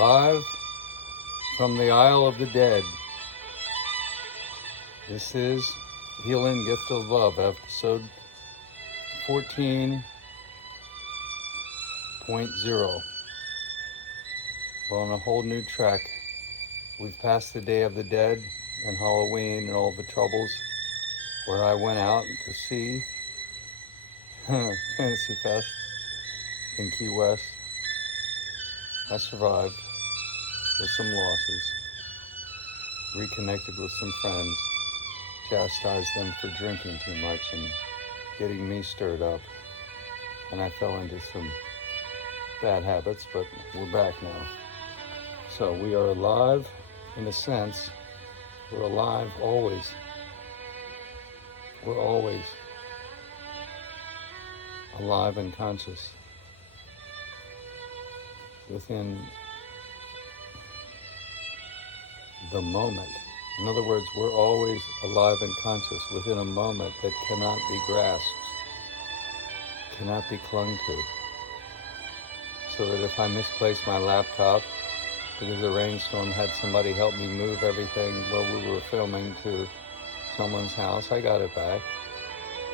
Live from the Isle of the Dead. This is Healing Gift of Love, episode 14.0. We're on a whole new track. We've passed the Day of the Dead and Halloween and all the troubles where I went out to see Fantasy Fest in Key West. I survived with some losses, reconnected with some friends, chastised them for drinking too much and getting me stirred up. And I fell into some bad habits, but we're back now. So we are alive in a sense. We're alive always. We're always alive and conscious within the moment. In other words, we're always alive and conscious within a moment that cannot be grasped, cannot be clung to. So that if I misplaced my laptop because the rainstorm had somebody help me move everything while we were filming to someone's house, I got it back.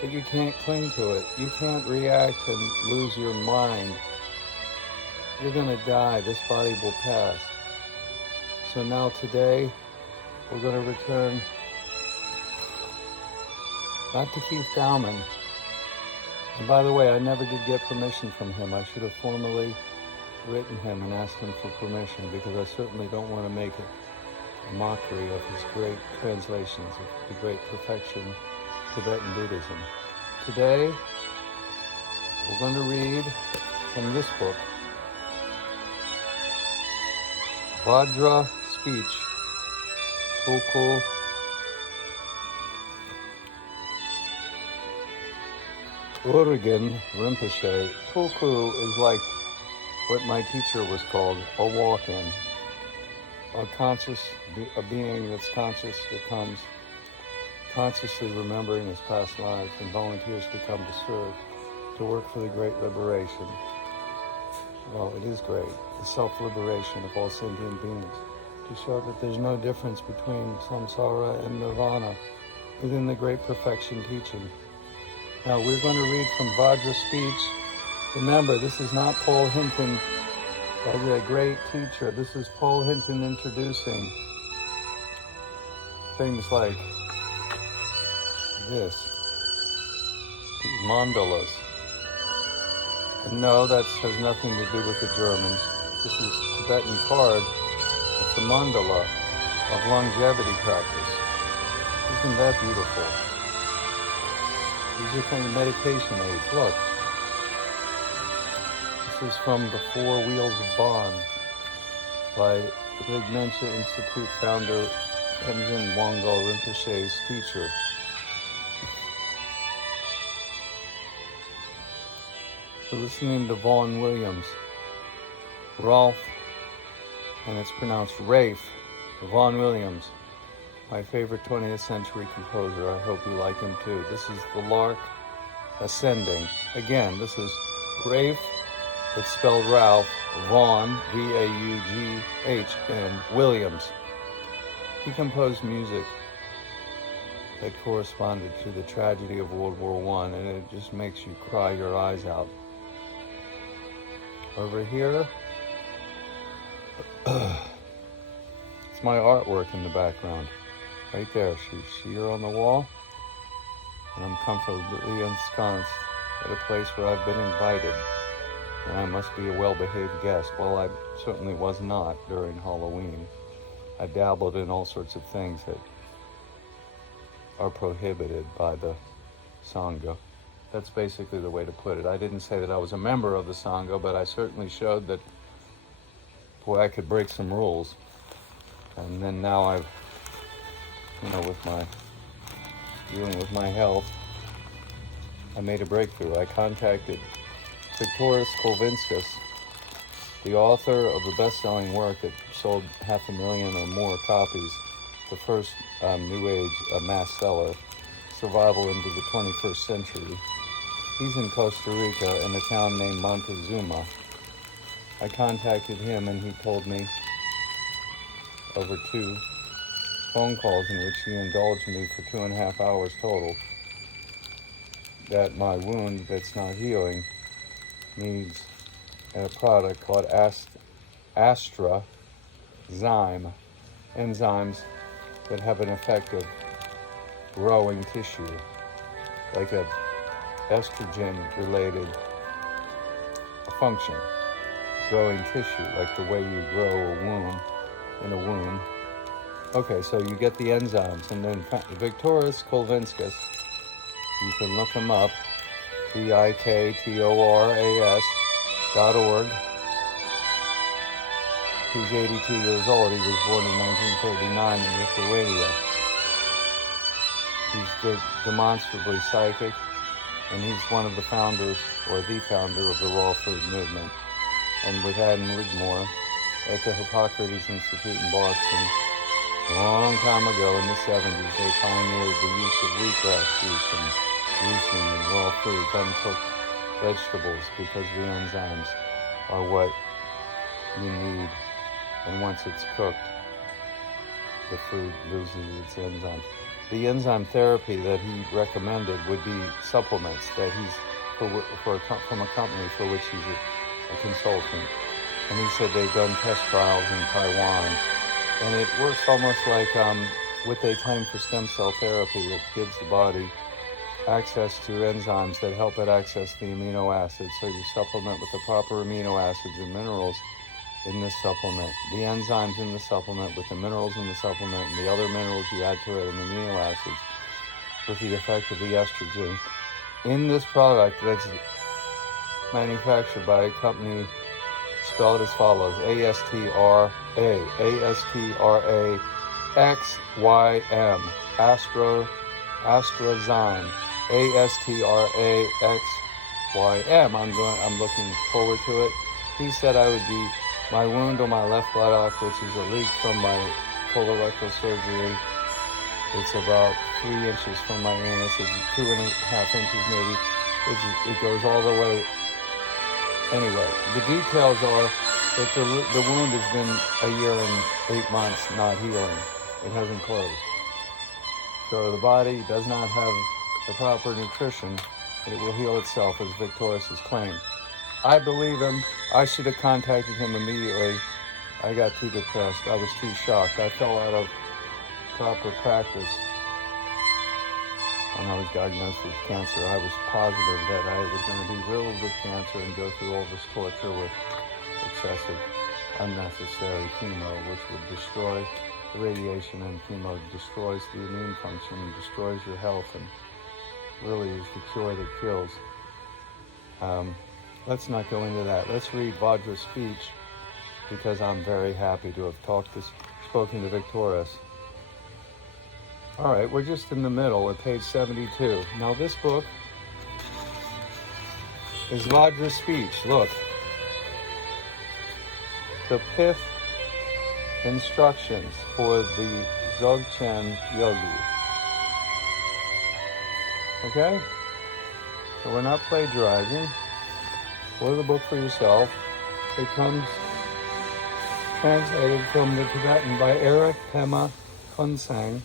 But you can't cling to it. You can't react and lose your mind. You're going to die. This body will pass. So now today, we're going to return not to Keith Dowman. And by the way, I never did get permission from him. I should have formally written him and asked him for permission, because I certainly don't want to make it a mockery of his great translations of the great perfection Tibetan Buddhism. Today, we're going to read from this book, Vajra Speech, Tulku, Urgyen Rinpoche. Tulku is like what my teacher was called, a walk-in. A being that's conscious, that comes consciously remembering his past lives and volunteers to come to serve, to work for the great liberation. Well, it is great, the self-liberation of all sentient beings, to show that there's no difference between samsara and nirvana within the great perfection teaching. Now, we're going to read from Vajra Speech. Remember, this is not Paul Hinton, the great teacher. This is Paul Hinton introducing things like this, the mandalas. And no, that has nothing to do with the Germans. This is Tibetan card. It's the mandala of longevity practice. Isn't that beautiful? These are from the meditation age. Look. This is from The Four Wheels of Bon by the Vignencia Institute founder Rangjung Yeshe Rinpoche's teacher. We're listening to Vaughan Williams, Rolf, and it's pronounced Rafe, Vaughan Williams, my favorite 20th century composer. I hope you like him too. This is The Lark Ascending. Again, this is Rafe, it's spelled Ralph, Vaughan, V-A-U-G-H-N, Williams. He composed music that corresponded to the tragedy of World War I, and it just makes you cry your eyes out. Over here, it's my artwork in the background. Right there, see her on the wall? And I'm comfortably ensconced at a place where I've been invited. And I must be a well-behaved guest. Well, I certainly was not during Halloween. I dabbled in all sorts of things that are prohibited by the Sangha. That's basically the way to put it. I didn't say that I was a member of the Sangha, but I certainly showed that, boy, I could break some rules. And then now I've, dealing with my health, I made a breakthrough. I contacted Viktoras Kulvinskas, the author of the best-selling work that sold 500,000 or more copies, the first New Age mass seller, Survival into the 21st Century. He's in Costa Rica in a town named Montezuma. I contacted him and he told me over 2 phone calls in which he indulged me for 2.5 hours total that my wound that's not healing needs a product called Astra Zyme, enzymes that have an effect of growing tissue, like a estrogen-related function, growing tissue, like the way you grow a womb in a womb. Okay, so you get the enzymes, and then Viktoras Kulvinskas, you can look him up, viktoras.org. He's 82 years old. He was born in 1939 in Lithuania. He's demonstrably psychic, and he's one of the founders, or the founder, of the raw food movement. And with Adam Wigmore at the Hippocrates Institute in Boston, a long time ago in the 70s, they pioneered the use of wheatgrass juice and juicing and raw foods, uncooked vegetables, because the enzymes are what you need. And once it's cooked, the food loses its enzymes. The enzyme therapy that he recommended would be supplements that he's from a company for which he's a consultant. And he said they've done test trials in Taiwan. And it works almost like what they claim for stem cell therapy. It gives the body access to enzymes that help it access the amino acids. So you supplement with the proper amino acids and minerals in this supplement. The enzymes in the supplement with the minerals in the supplement and the other minerals you add to it and the amino acids with the effect of the estrogen. In this product that's manufactured by a company spelled as follows, ASTRAXYM, AstraZyme, ASTRAXYM. I'm looking forward to it. He said I would be, my wound on my left buttock, which is a leak from my colorectal surgery, it's about 3 inches from my anus, it's 2.5 inches maybe, it goes all the way. Anyway, the details are that the wound has been a year and 8 months not healing. It hasn't closed. So the body does not have the proper nutrition. It will heal itself, as Viktoras has claimed. I believe him. I should have contacted him immediately. I got too depressed. I was too shocked. I fell out of proper practice when I was diagnosed with cancer. I was positive that I was going to be riddled with cancer and go through all this torture with excessive, unnecessary chemo, which would destroy the radiation, and chemo destroys the immune function and destroys your health and really is the cure that kills. Let's not go into that. Let's read Vajra Speech, because I'm very happy to have spoken to Viktoras. All right, we're just in the middle at page 72. Now this book is Vajra Speech. Look. The Pith instructions for the Dzogchen Yogi. Okay? So we're not plagiarizing. Order the book for yourself. It comes translated from the Tibetan by Erik Pema Kunsang,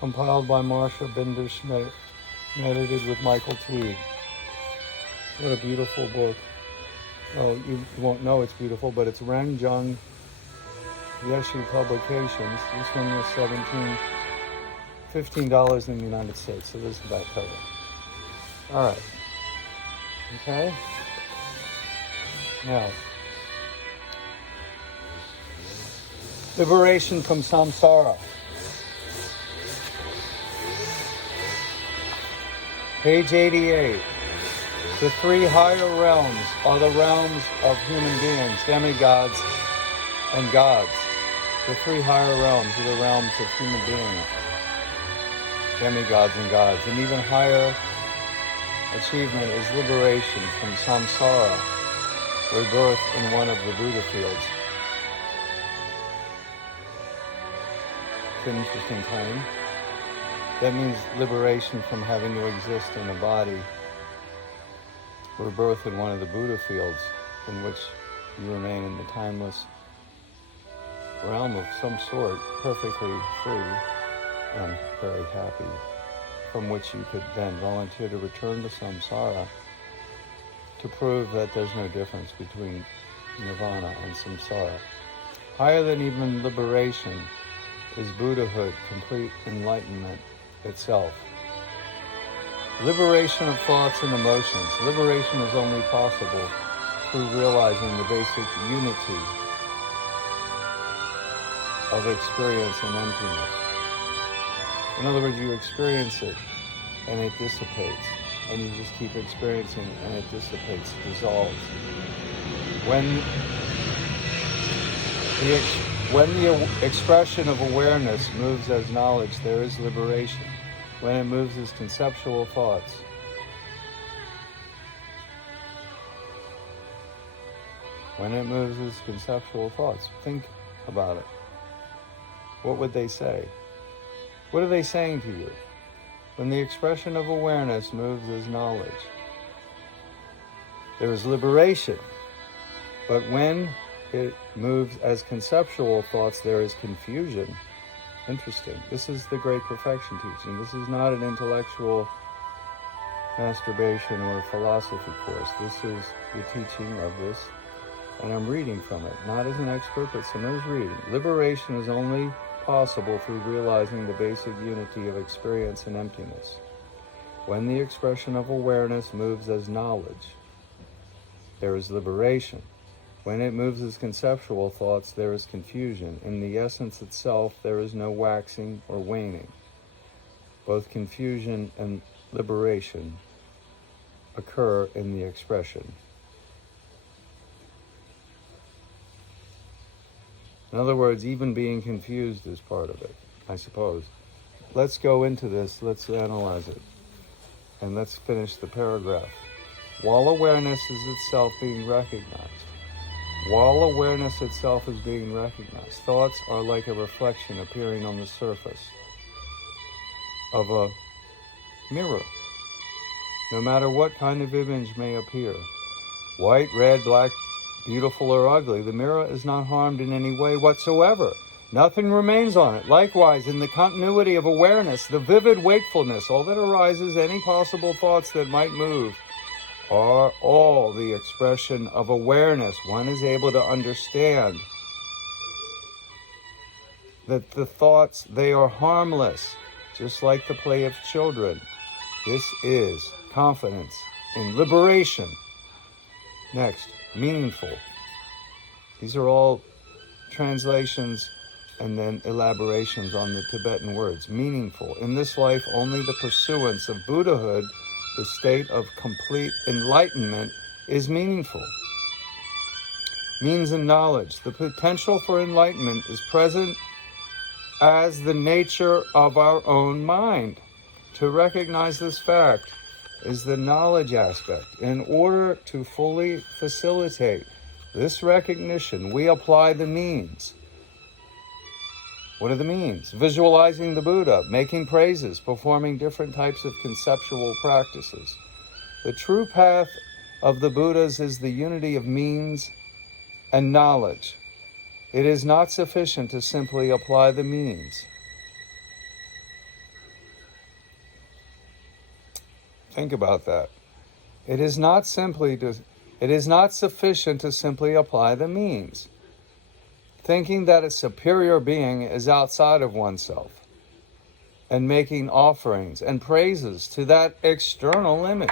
compiled by Marcia Schmidt, and edited with Michael Tweed. What a beautiful book. Well, you won't know it's beautiful, but it's Rangjung Yeshe Publications. This one was $15 in the United States, so this is the back cover. All right. Okay? Now, liberation from Samsara. Page 88. The 3 higher realms are the realms of human beings, demigods, and gods. The 3 higher realms are the realms of human beings, demigods, and gods. An even higher achievement is liberation from samsara, rebirth in one of the Buddha fields. It's an interesting claim. That means liberation from having to exist in a body, rebirth in one of the Buddha fields, in which you remain in the timeless realm of some sort, perfectly free and very happy, from which you could then volunteer to return to samsara to prove that there's no difference between nirvana and samsara. Higher than even liberation is Buddhahood, complete enlightenment itself. Liberation of thoughts and emotions. Liberation is only possible through realizing the basic unity of experience and emptiness. In other words, you experience it and it dissipates, and you just keep experiencing and it dissipates, dissolves. When the expression of awareness moves as knowledge, there is liberation. When it moves as conceptual thoughts, think about it. What would they say? What are they saying to you? When the expression of awareness moves as knowledge, there is liberation. But when it moves as conceptual thoughts, there is confusion. Interesting. This is the Great Perfection teaching. This is not an intellectual masturbation or philosophy course. This is the teaching of this, and I'm reading from it, not as an expert, but somebody's reading. Liberation is only possible through realizing the basic unity of experience and emptiness. When the expression of awareness moves as knowledge, there is liberation. When it moves as conceptual thoughts, there is confusion. In the essence itself, there is no waxing or waning. Both confusion and liberation occur in the expression. In other words, even being confused is part of it, I suppose. Let's go into this, let's analyze it, and let's finish the paragraph. While awareness is itself being recognized, thoughts are like a reflection appearing on the surface of a mirror. No matter what kind of image may appear, white, red, black, beautiful or ugly, the mirror is not harmed in any way whatsoever. Nothing remains on it. Likewise, in the continuity of awareness, the vivid wakefulness, all that arises, any possible thoughts that might move, are all the expression of awareness. One is able to understand that the thoughts, they are harmless, just like the play of children. This is confidence in liberation. Next, meaningful. These are all translations and then elaborations on the Tibetan words. Meaningful. In this life, only the pursuance of Buddhahood, the state of complete enlightenment, is meaningful. Means and knowledge. The potential for enlightenment is present as the nature of our own mind. To recognize this fact is the knowledge aspect. In order to fully facilitate this recognition, we apply the means. What are the means? Visualizing the Buddha, making praises, performing different types of conceptual practices. The true path of the Buddhas is the unity of means and knowledge. It is not sufficient to simply apply the means. Think about that. It is not sufficient to simply apply the means. Thinking that a superior being is outside of oneself and making offerings and praises to that external image.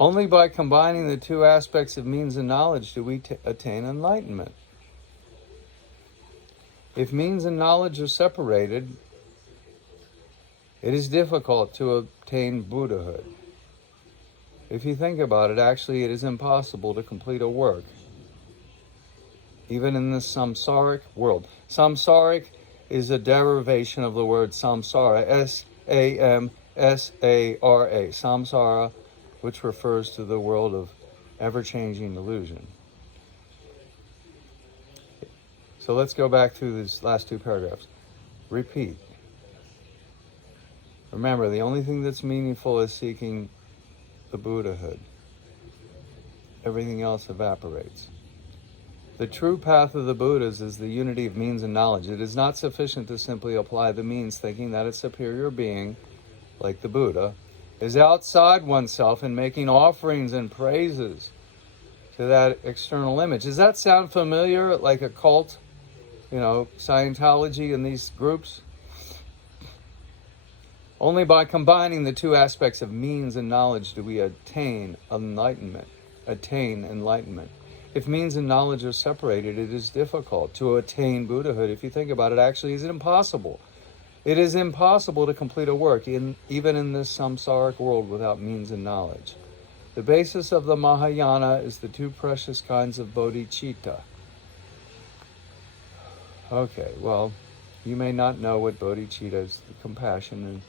Only by combining the two aspects of means and knowledge do we attain enlightenment. If means and knowledge are separated, it is difficult to obtain Buddhahood. If you think about it, actually it is impossible to complete a work, even in the samsaric world. Samsaric is a derivation of the word samsara, S-A-M-S-A-R-A, samsara, which refers to the world of ever-changing illusion. So let's go back through these last two paragraphs. Repeat. Remember, the only thing that's meaningful is seeking the Buddhahood. Everything else evaporates. The true path of the Buddhas is the unity of means and knowledge. It is not sufficient to simply apply the means thinking that a superior being, like the Buddha, is outside oneself and making offerings and praises to that external image. Does that sound familiar, like a cult? Scientology and these groups? Only by combining the two aspects of means and knowledge do we attain enlightenment. If means and knowledge are separated, it is difficult to attain Buddhahood. If you think about it, actually, is it impossible? It is impossible to complete a work, even in this samsaric world, without means and knowledge. The basis of the Mahayana is the two precious kinds of bodhicitta. Okay, well, you may not know what bodhicitta is, compassion and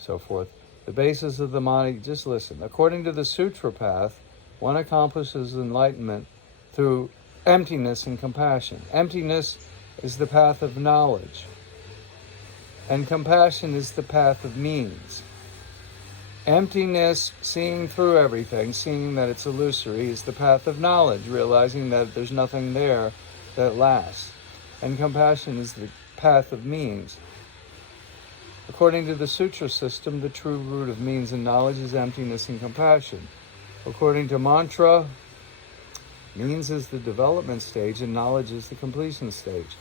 so forth. The basis of the Mahayana, just listen. According to the Sutra path, one accomplishes enlightenment through emptiness and compassion. Emptiness is the path of knowledge, and compassion is the path of means. Emptiness, seeing through everything, seeing that it's illusory, is the path of knowledge, realizing that there's nothing there that lasts. And compassion is the path of means. According to the sutra system, the true root of means and knowledge is emptiness and compassion. According to mantra, means is the development stage and knowledge is the completion stage.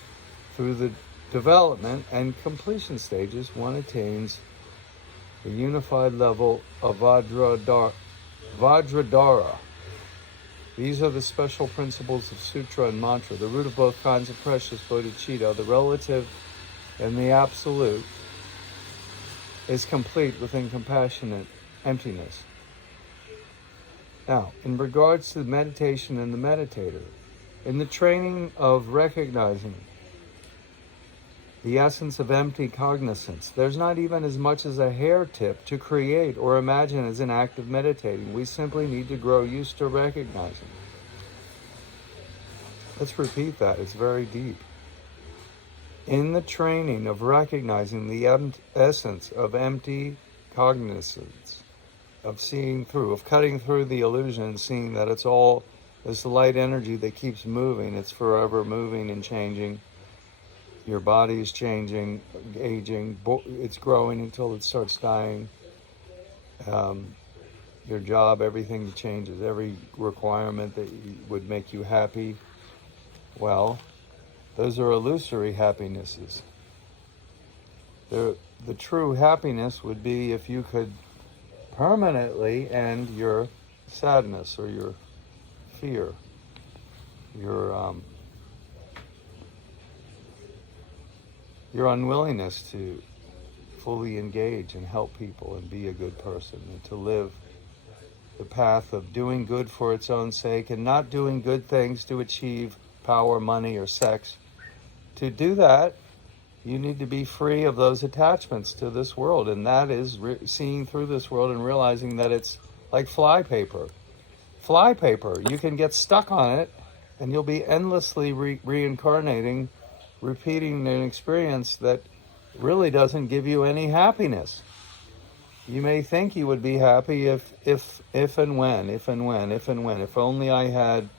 Through the development and completion stages, one attains the unified level of Vajradhara. These are the special principles of sutra and mantra. The root of both kinds of precious bodhicitta, the relative and the absolute, is complete within compassionate emptiness. Now, in regards to meditation and the meditator, in the training of recognizing the essence of empty cognizance, there's not even as much as a hair tip to create or imagine as an act of meditating. We simply need to grow used to recognizing. Let's repeat that. It's very deep. In the training of recognizing the essence of empty cognizance, of seeing through, of cutting through the illusion, seeing that it's all this light energy that keeps moving. It's forever moving and changing. Your body is changing, aging. It's growing until it starts dying. Your job, everything changes. Every requirement that would make you happy, well, those are illusory happinesses. The true happiness would be if you could permanently end your sadness or your fear, your unwillingness to fully engage and help people and be a good person and to live the path of doing good for its own sake and not doing good things to achieve power, money, or sex. To do that, you need to be free of those attachments to this world, and that is seeing through this world and realizing that it's like flypaper. Flypaper, you can get stuck on it and you'll be endlessly reincarnating, repeating an experience that really doesn't give you any happiness. You may think you would be happy if only I had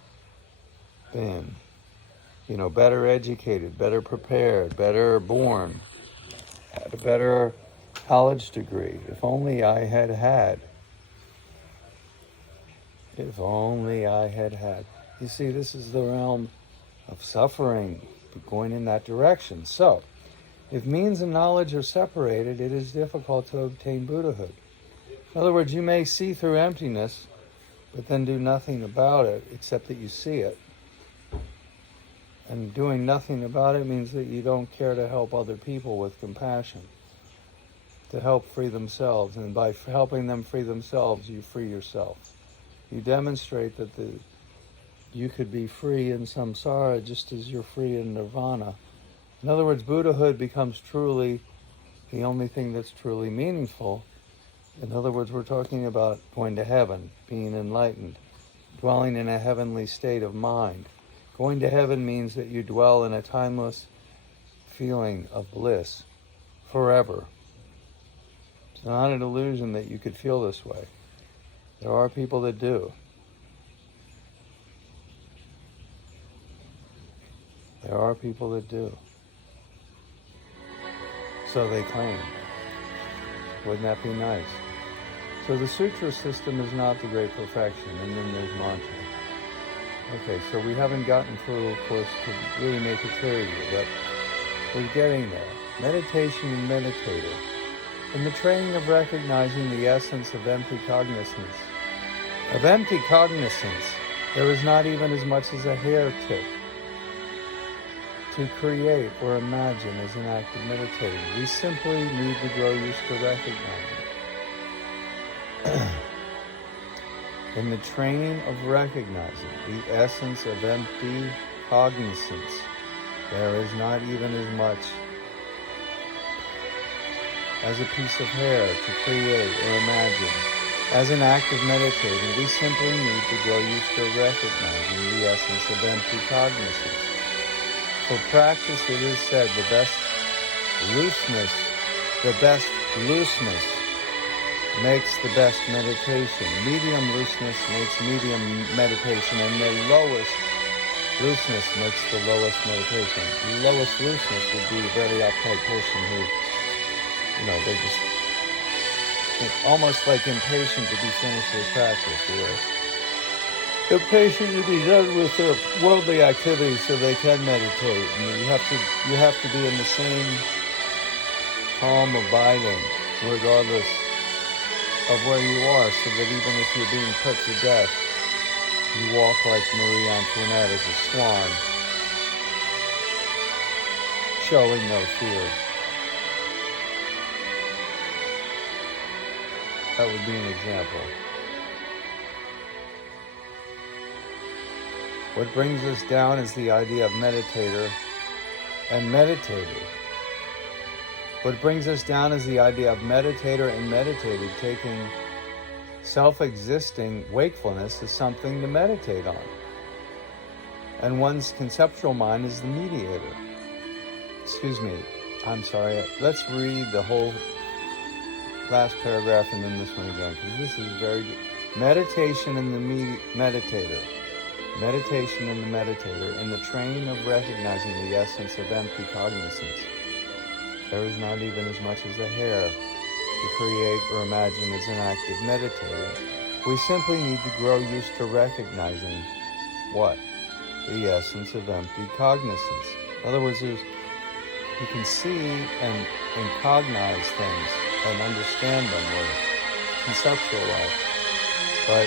been, better educated, better prepared, better born, had a better college degree. If only I had had. If only I had had. You see, this is the realm of suffering, going in that direction. So, if means and knowledge are separated, it is difficult to obtain Buddhahood. In other words, you may see through emptiness, but then do nothing about it, except that you see it. And doing nothing about it means that you don't care to help other people with compassion, to help free themselves. And by helping them free themselves, you free yourself. You demonstrate that you could be free in samsara just as you're free in nirvana. In other words, Buddhahood becomes truly the only thing that's truly meaningful. In other words, we're talking about going to heaven, being enlightened, dwelling in a heavenly state of mind. Going to heaven means that you dwell in a timeless feeling of bliss forever. It's not an illusion that you could feel this way. There are people that do. There are people that do. So they claim. Wouldn't that be nice? So the sutra system is not the great perfection, and then there's mantra. Okay, so we haven't gotten through, of course, to really make it clear to you, but we're getting there. Meditation and meditator. In the training of recognizing the essence of empty cognizance, there is not even as much as a hair tip to create or imagine as an act of meditating. We simply need to grow used to recognizing. In the training of recognizing the essence of empty cognizance, there is not even as much as a piece of hair to create or imagine. As an act of meditating, we simply need to grow used to recognizing the essence of empty cognizance. For practice, it is said, the best looseness makes the best meditation. Medium looseness makes medium meditation, and the lowest looseness makes the lowest meditation. The lowest looseness would be a very uptight person who, they're just almost like impatient to be finished with practice, or impatient to be done with their worldly activities so they can meditate. And you have to be in the same calm abiding, regardless of where you are, so that even if you're being put to death, you walk like Marie Antoinette as a swan, showing no fear. That would be an example. What brings us down is the idea of meditator and meditated. What brings us down is the idea of meditator and meditated, taking self-existing wakefulness as something to meditate on. And one's conceptual mind is the mediator. Let's read the whole last paragraph and then this one again, because this is very good. Meditation and the meditator. Meditation and the meditator in the training of recognizing the essence of empty cognizance. There is not even as much as a hair to create or imagine as an act of meditating. We simply need to grow used to recognizing what? The essence of empty cognizance. In other words, you can see and cognize things and understand them or conceptualize, but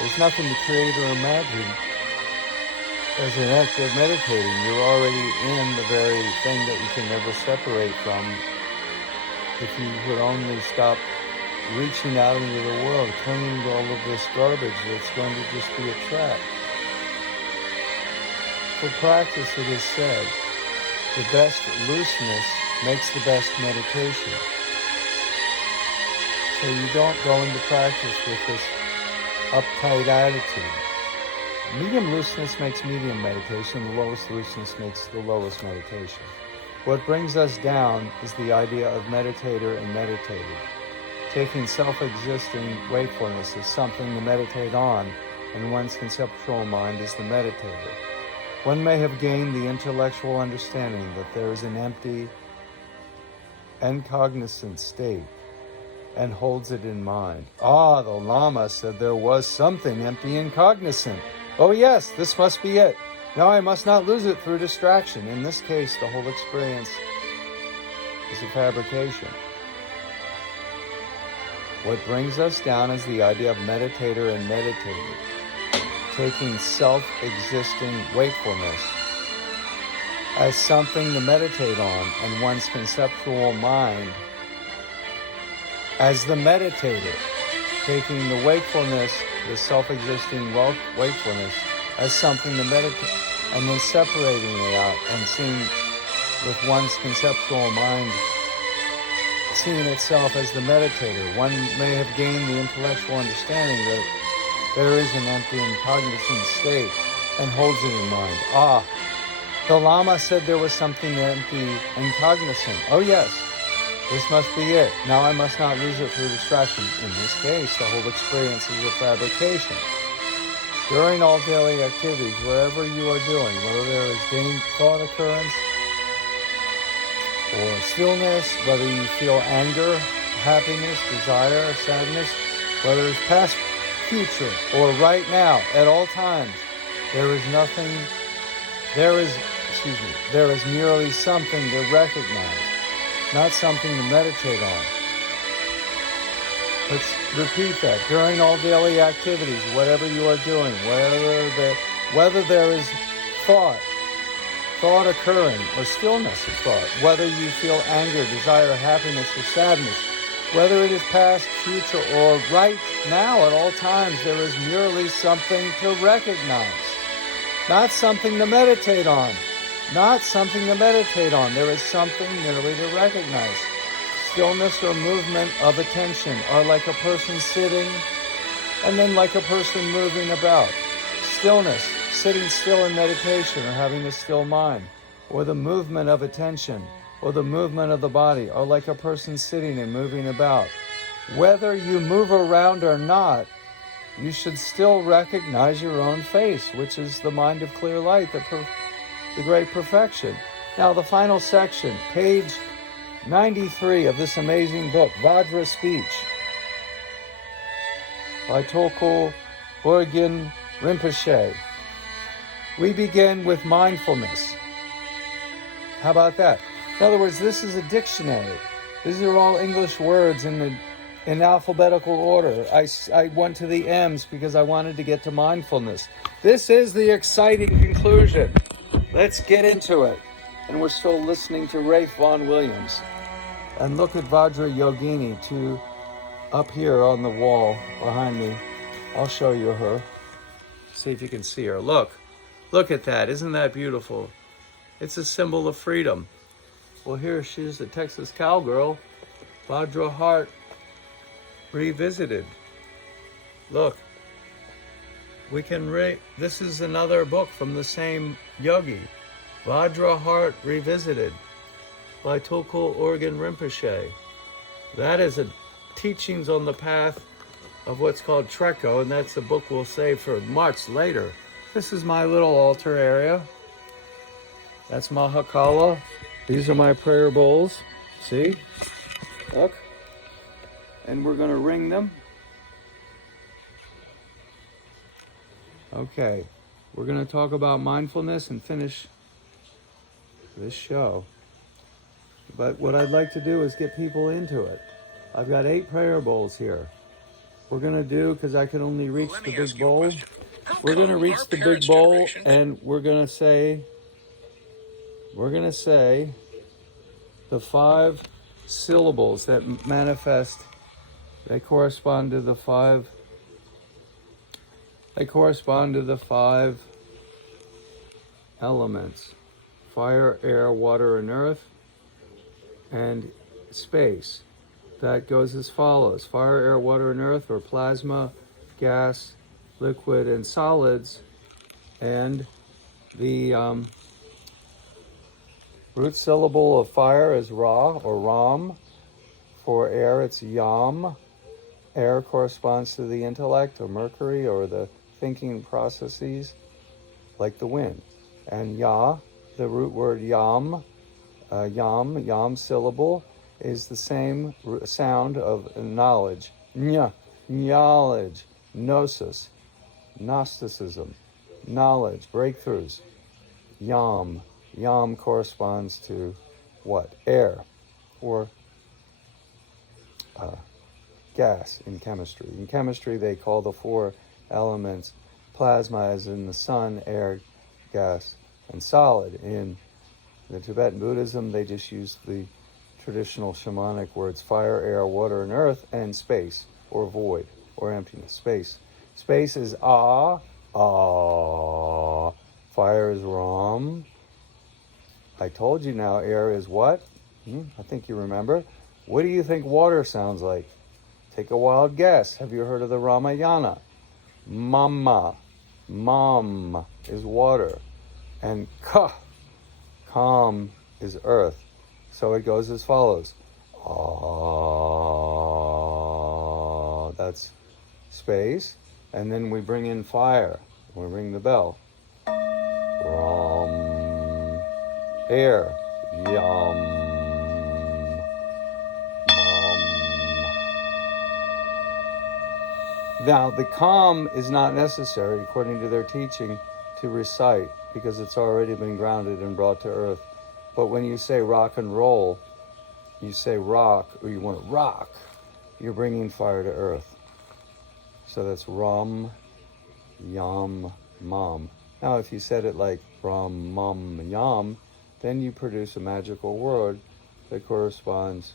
there's nothing to create or imagine as an act of meditating. You're already in the very thing that you can never separate from. If you would only stop reaching out into the world, clinging to all of this garbage that's going to just be a trap. For practice, it is said, the best looseness makes the best meditation. So you don't go into practice with this uptight attitude. Medium looseness makes medium meditation. The lowest looseness makes the lowest meditation. What brings us down is the idea of meditator and meditated, taking self-existing wakefulness as something to meditate on, and one's conceptual mind is the meditator. One may have gained the intellectual understanding that there is an empty and cognizant state, and holds it in mind. The Lama said there was something empty and cognizant. Oh yes, this must be it. Now I must not lose it through distraction. In this case, the whole experience is a fabrication. What brings us down is the idea of meditator and meditated, taking self-existing wakefulness as something to meditate on, and one's conceptual mind as the meditator, taking the wakefulness, the self-existing wakefulness, as something to meditate, and then separating it out and seeing with one's conceptual mind, seeing itself as the meditator. One may have gained the intellectual understanding that there is an empty and cognizant state and holds it in mind. The Lama said there was something empty and cognizant. Oh yes, This must be it. Now I must not lose it through distraction. In this case, the whole experience is a fabrication. During all daily activities, wherever you are doing, whether there is thought occurrence or stillness, whether you feel anger, happiness, desire, sadness, whether it's past, future, or right now, at all times, there is merely something to recognize, not something to meditate on. Let's repeat that. During all daily activities, whatever you are doing, whether there is thought occurring, or stillness of thought, whether you feel anger, desire, happiness, or sadness, whether it is past, future, or right now at all times, there is merely something to recognize, not something to meditate on. Not something to meditate on. There is something merely to recognize. Stillness or movement of attention are like a person sitting and then like a person moving about. Stillness, sitting still in meditation or having a still mind, or the movement of attention or the movement of the body are like a person sitting and moving about. Whether you move around or not, you should still recognize your own face, which is the mind of clear light, the great perfection. Now the final section, page 93 of this amazing book, Vajra Speech, by Tulku Urgyen Rinpoche. We begin with mindfulness. How about that? In other words, this is a dictionary. These are all English words in alphabetical order. I went to the M's because I wanted to get to mindfulness. This is the exciting conclusion. Let's get into it. And we're still listening to Rafe Vaughan Williams. And look at Vajra Yogini up here on the wall behind me. I'll show you her. See if you can see her. Look at that. Isn't that beautiful? It's a symbol of freedom. Well, here she is, a Texas cowgirl, Vajra Heart Revisited. Look. We can this is another book from the same yogi, Vajra Heart Revisited, by Tulku Urgyen Rinpoche. That is a teachings on the path of what's called Treco, and that's a book we'll save for much later. This is my little altar area. That's Mahakala. These are my prayer bowls. See? Look. And we're going to ring them. Okay, we're going to talk about mindfulness and finish this show. But what I'd like to do is get people into it. I've got 8 prayer bowls here. We're going to do, because I can only reach the big bowl, we're going to reach the big bowl and we're going to say the 5 syllables that manifest. They correspond to the 5 elements: fire, air, water, and earth, and space. That goes as follows: fire, air, water, and earth, or plasma, gas, liquid, and solids. And the root syllable of fire is Ra or Ram. For air, it's Yam. Air corresponds to the intellect or Mercury or the thinking processes, like the wind. And Ya, the root word Yam, Yam syllable, is the same sound of knowledge. Nya, knowledge, gnosis, Gnosticism, knowledge, breakthroughs. Yam corresponds to what? Air, or gas in chemistry. In chemistry, they call the 4 elements plasma, as in the sun, air, gas, and solid. In the Tibetan Buddhism, they just use the traditional shamanic words fire, air, water, and earth, and space, or void, or emptiness. Space is Ah. Fire is Ram. I told you now, air is what? I think you remember. What do you think water sounds like? Take a wild guess. Have you heard of the Ramayana? Mama. Mam is water. And Ka, calm, is earth. So it goes as follows. That's space. And then we bring in fire. We ring the bell. Ram. Air. Yum. Now, the calm is not necessary, according to their teaching, to recite, because it's already been grounded and brought to earth. But when you say rock and roll, you say rock, or you want to rock, you're bringing fire to earth. So that's Ram, Yam, Mam. Now, if you said it like Ram, Mam, Yam, then you produce a magical word that corresponds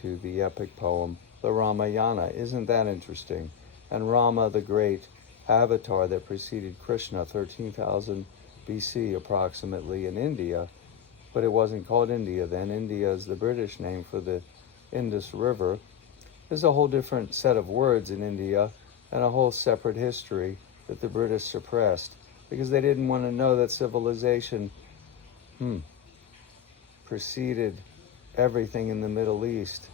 to the epic poem, the Ramayana. Isn't that interesting? And Rama, the great avatar that preceded Krishna, 13,000 BC approximately in India, but it wasn't called India then. India is the British name for the Indus River. There's a whole different set of words in India and a whole separate history that the British suppressed because they didn't want to know that civilization preceded everything in the Middle East.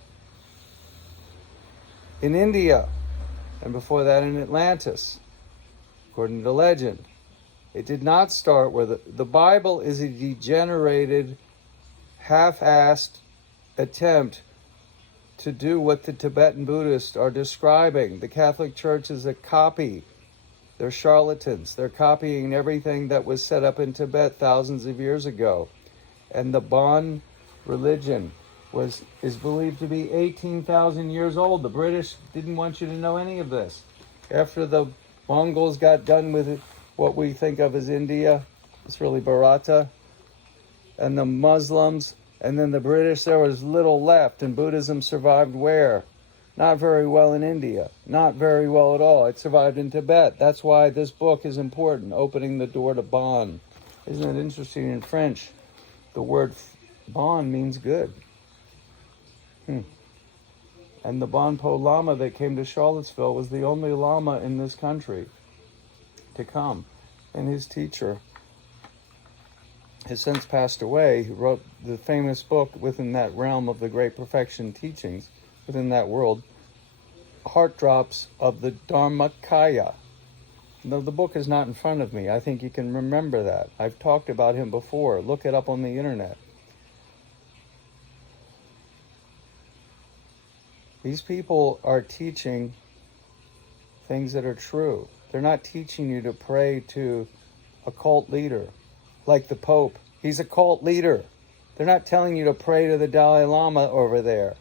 In India, and before that in Atlantis, according to legend, it did not start where the Bible is a degenerated, half-assed attempt to do what the Tibetan Buddhists are describing. The Catholic Church is a copy. They're charlatans. They're copying everything that was set up in Tibet thousands of years ago. And the Bon religion is believed to be 18,000 years old. The British didn't want you to know any of this. After the Mongols got done with it, what we think of as India, it's really Bharata, and the Muslims, and then the British, there was little left, and Buddhism survived where? Not very well in India. Not very well at all. It survived in Tibet. That's why this book is important, opening the door to Bon. Isn't it interesting? In French, the word Bon means good. And the Bonpo Lama that came to Charlottesville was the only Lama in this country to come. And his teacher has since passed away. He wrote the famous book within that realm of the Great Perfection teachings, within that world, Heart Drops of the Dharmakaya. No, the book is not in front of me. I think you can remember that. I've talked about him before. Look it up on the internet. These people are teaching things that are true. They're not teaching you to pray to a cult leader, like the Pope. He's a cult leader. They're not telling you to pray to the Dalai Lama over there.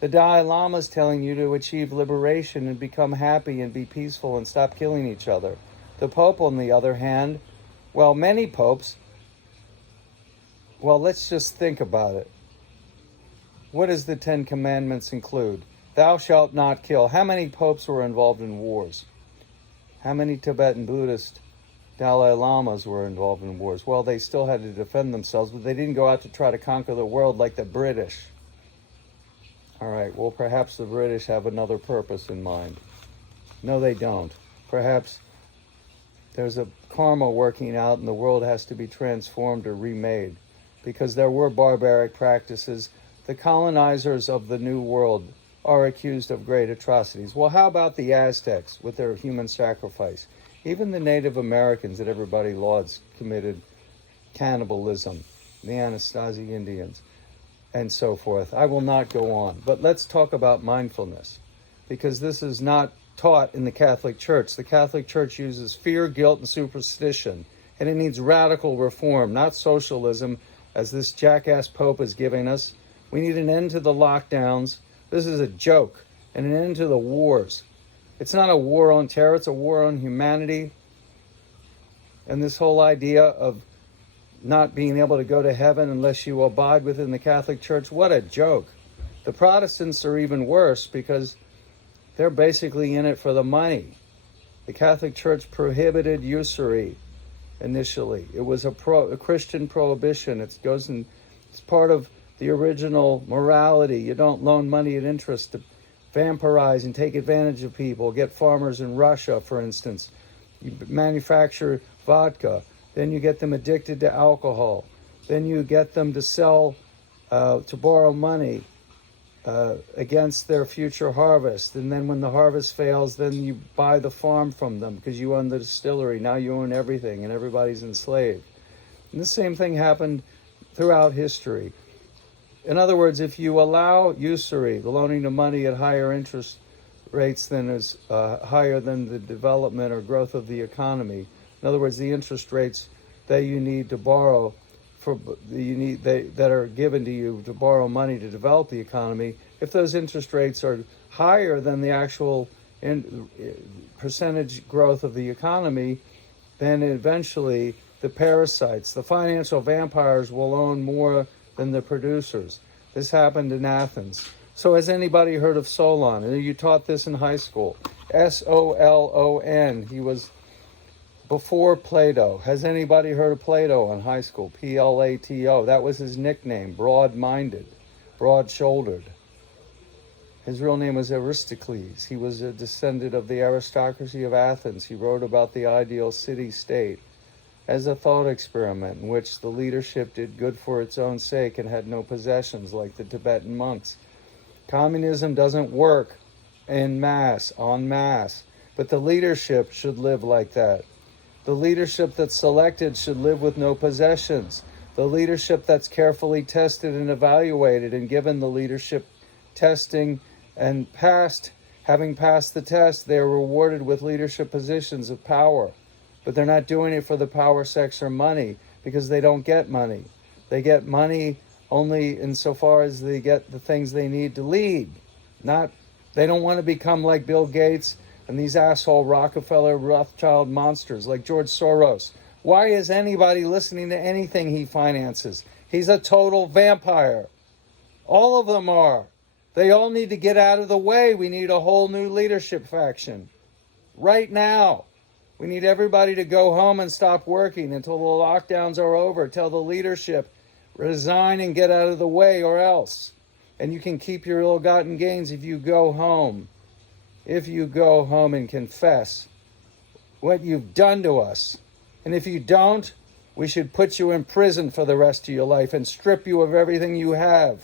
The Dalai Lama is telling you to achieve liberation and become happy and be peaceful and stop killing each other. The Pope, on the other hand, well, many popes, well, let's just think about it. What does the Ten Commandments include? Thou shalt not kill. How many popes were involved in wars? How many Tibetan Buddhist Dalai Lamas were involved in wars? Well, they still had to defend themselves, but they didn't go out to try to conquer the world like the British. All right, well, perhaps the British have another purpose in mind. No, they don't. Perhaps there's a karma working out and the world has to be transformed or remade because there were barbaric practices. The colonizers of the New World are accused of great atrocities. Well, how about the Aztecs with their human sacrifice? Even the Native Americans that everybody lauds committed cannibalism, the Anasazi Indians, and so forth. I will not go on, but let's talk about mindfulness, because this is not taught in the Catholic Church. The Catholic Church uses fear, guilt, and superstition, and it needs radical reform, not socialism, as this jackass Pope is giving us. We need an end to the lockdowns. This is a joke, and an end to the wars. It's not a war on terror, it's a war on humanity. And this whole idea of not being able to go to heaven unless you abide within the Catholic Church, what a joke. The Protestants are even worse because they're basically in it for the money. The Catholic Church prohibited usury initially. It was a Christian prohibition. It's part of the original morality. You don't loan money at interest to vampirize and take advantage of people. Get farmers in Russia, for instance. You manufacture vodka. Then you get them addicted to alcohol. Then you get them to sell, to borrow money against their future harvest. And then when the harvest fails, then you buy the farm from them because you own the distillery. Now you own everything and everybody's enslaved. And the same thing happened throughout history. In other words, if you allow usury, the loaning of money at higher interest rates than is higher than the development or growth of the economy, in other words, the interest rates that you need to borrow that are given to you to borrow money to develop the economy, if those interest rates are higher than the actual percentage growth of the economy, then eventually the parasites, the financial vampires, will own more than the producers. This happened in Athens. So has anybody heard of Solon? And you taught this in high school. Solon. He was before Plato. Has anybody heard of Plato in high school? Plato. That was his nickname. Broad-minded, broad-shouldered. His real name was Aristocles. He was a descendant of the aristocracy of Athens. He wrote about the ideal city-state as a thought experiment in which the leadership did good for its own sake and had no possessions like the Tibetan monks. Communism doesn't work en masse, but the leadership should live like that. The leadership that's selected should live with no possessions. The leadership that's carefully tested and evaluated and given the leadership testing and having passed the test, they are rewarded with leadership positions of power. But they're not doing it for the power, sex, or money because they don't get money. They get money only insofar as they get the things they need to lead. They don't want to become like Bill Gates and these asshole Rockefeller, Rothschild monsters like George Soros. Why is anybody listening to anything he finances? He's a total vampire. All of them are. They all need to get out of the way. We need a whole new leadership faction. Right now. We need everybody to go home and stop working until the lockdowns are over. Tell the leadership, resign and get out of the way or else. And you can keep your ill-gotten gains if you go home. If you go home and confess what you've done to us. And if you don't, we should put you in prison for the rest of your life and strip you of everything you have.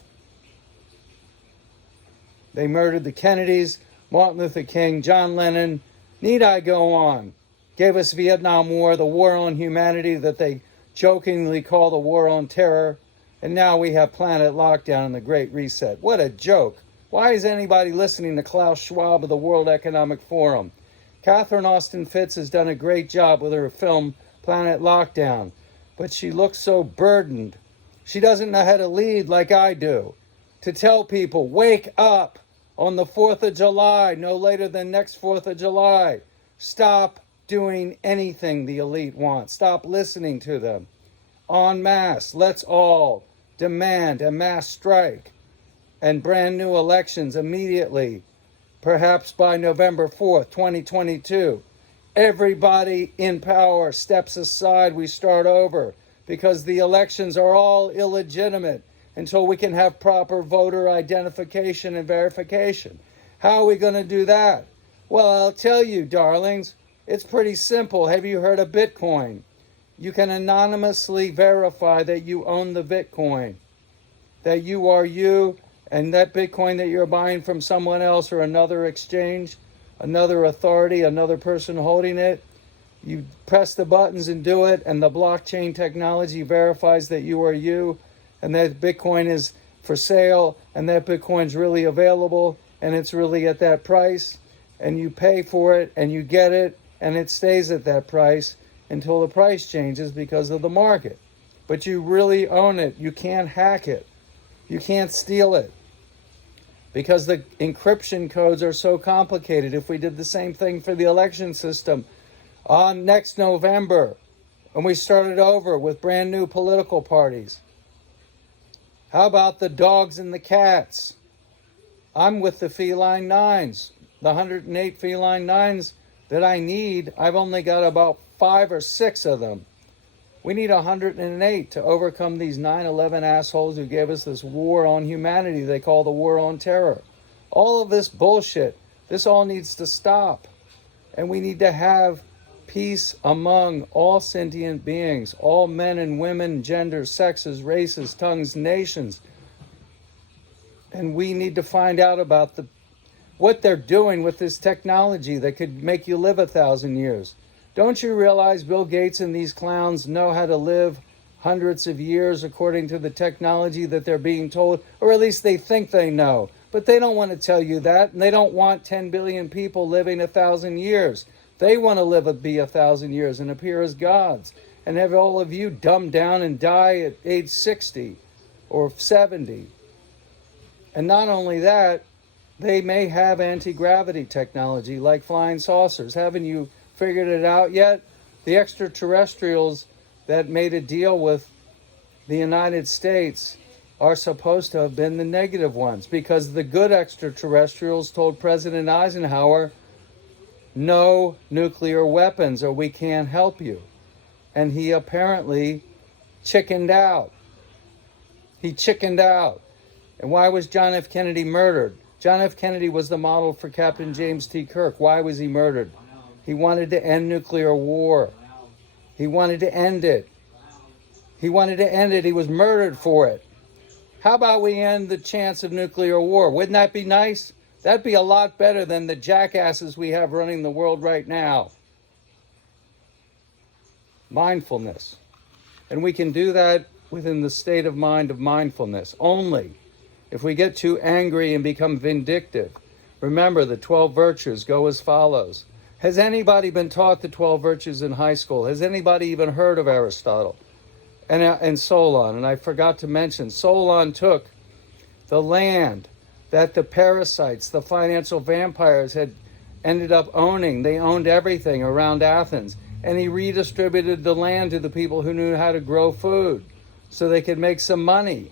They murdered the Kennedys, Martin Luther King, John Lennon. Need I go on? Gave us Vietnam War, the war on humanity that they jokingly call the war on terror. And now we have planet lockdown and the Great Reset. What a joke. Why is anybody listening to Klaus Schwab of the World Economic Forum? Catherine Austin Fitz has done a great job with her film Planet Lockdown, but she looks so burdened. She doesn't know how to lead like I do. To tell people, wake up on the 4th of July, no later than next 4th of July. Stop doing anything the elite wants. Stop listening to them. En masse, let's all demand a mass strike and brand new elections immediately, perhaps by November 4th, 2022. Everybody in power steps aside. We start over because the elections are all illegitimate until we can have proper voter identification and verification. How are we going to do that? Well, I'll tell you, darlings, it's pretty simple. Have you heard of Bitcoin? You can anonymously verify that you own the Bitcoin, that you are you, and that Bitcoin that you're buying from someone else or another exchange, another authority, another person holding it. You press the buttons and do it, and the blockchain technology verifies that you are you, and that Bitcoin is for sale, and that Bitcoin's really available, and it's really at that price, and you pay for it, and you get it, and it stays at that price until the price changes because of the market. But you really own it. You can't hack it. You can't steal it. Because the encryption codes are so complicated. If we did the same thing for the election system on next November, and we started over with brand new political parties, how about the dogs and the cats? I'm with the Feline 9s. The 108 Feline 9s that I need, I've only got about 5 or 6 of them. We need 108 to overcome these 9/11 assholes who gave us this war on humanity they call the war on terror. All of this bullshit, this all needs to stop. And we need to have peace among all sentient beings, all men and women, genders, sexes, races, tongues, nations. And we need to find out about what they're doing with this technology that could make you live 1,000 years. Don't you realize Bill Gates and these clowns know how to live hundreds of years according to the technology that they're being told, or at least they think they know. But they don't want to tell you that, and they don't want 10 billion people living 1,000 years. They want to be 1,000 years and appear as gods, and have all of you dumbed down and die at age 60 or 70. And not only that, they may have anti-gravity technology like flying saucers. Haven't you figured it out yet? The extraterrestrials that made a deal with the United States are supposed to have been the negative ones, because the good extraterrestrials told President Eisenhower, no nuclear weapons or we can't help you. And he apparently chickened out. He chickened out. And why was John F. Kennedy murdered? John F. Kennedy was the model for Captain James T. Kirk. Why was he murdered? He wanted to end nuclear war. He wanted to end it. He wanted to end it. He was murdered for it. How about we end the chance of nuclear war? Wouldn't that be nice? That'd be a lot better than the jackasses we have running the world right now. Mindfulness. And we can do that within the state of mind of mindfulness only. If we get too angry and become vindictive, remember the 12 virtues go as follows. Has anybody been taught the 12 virtues in high school? Has anybody even heard of Aristotle and Solon? And I forgot to mention, Solon took the land that the parasites, the financial vampires, had ended up owning. They owned everything around Athens. And he redistributed the land to the people who knew how to grow food so they could make some money.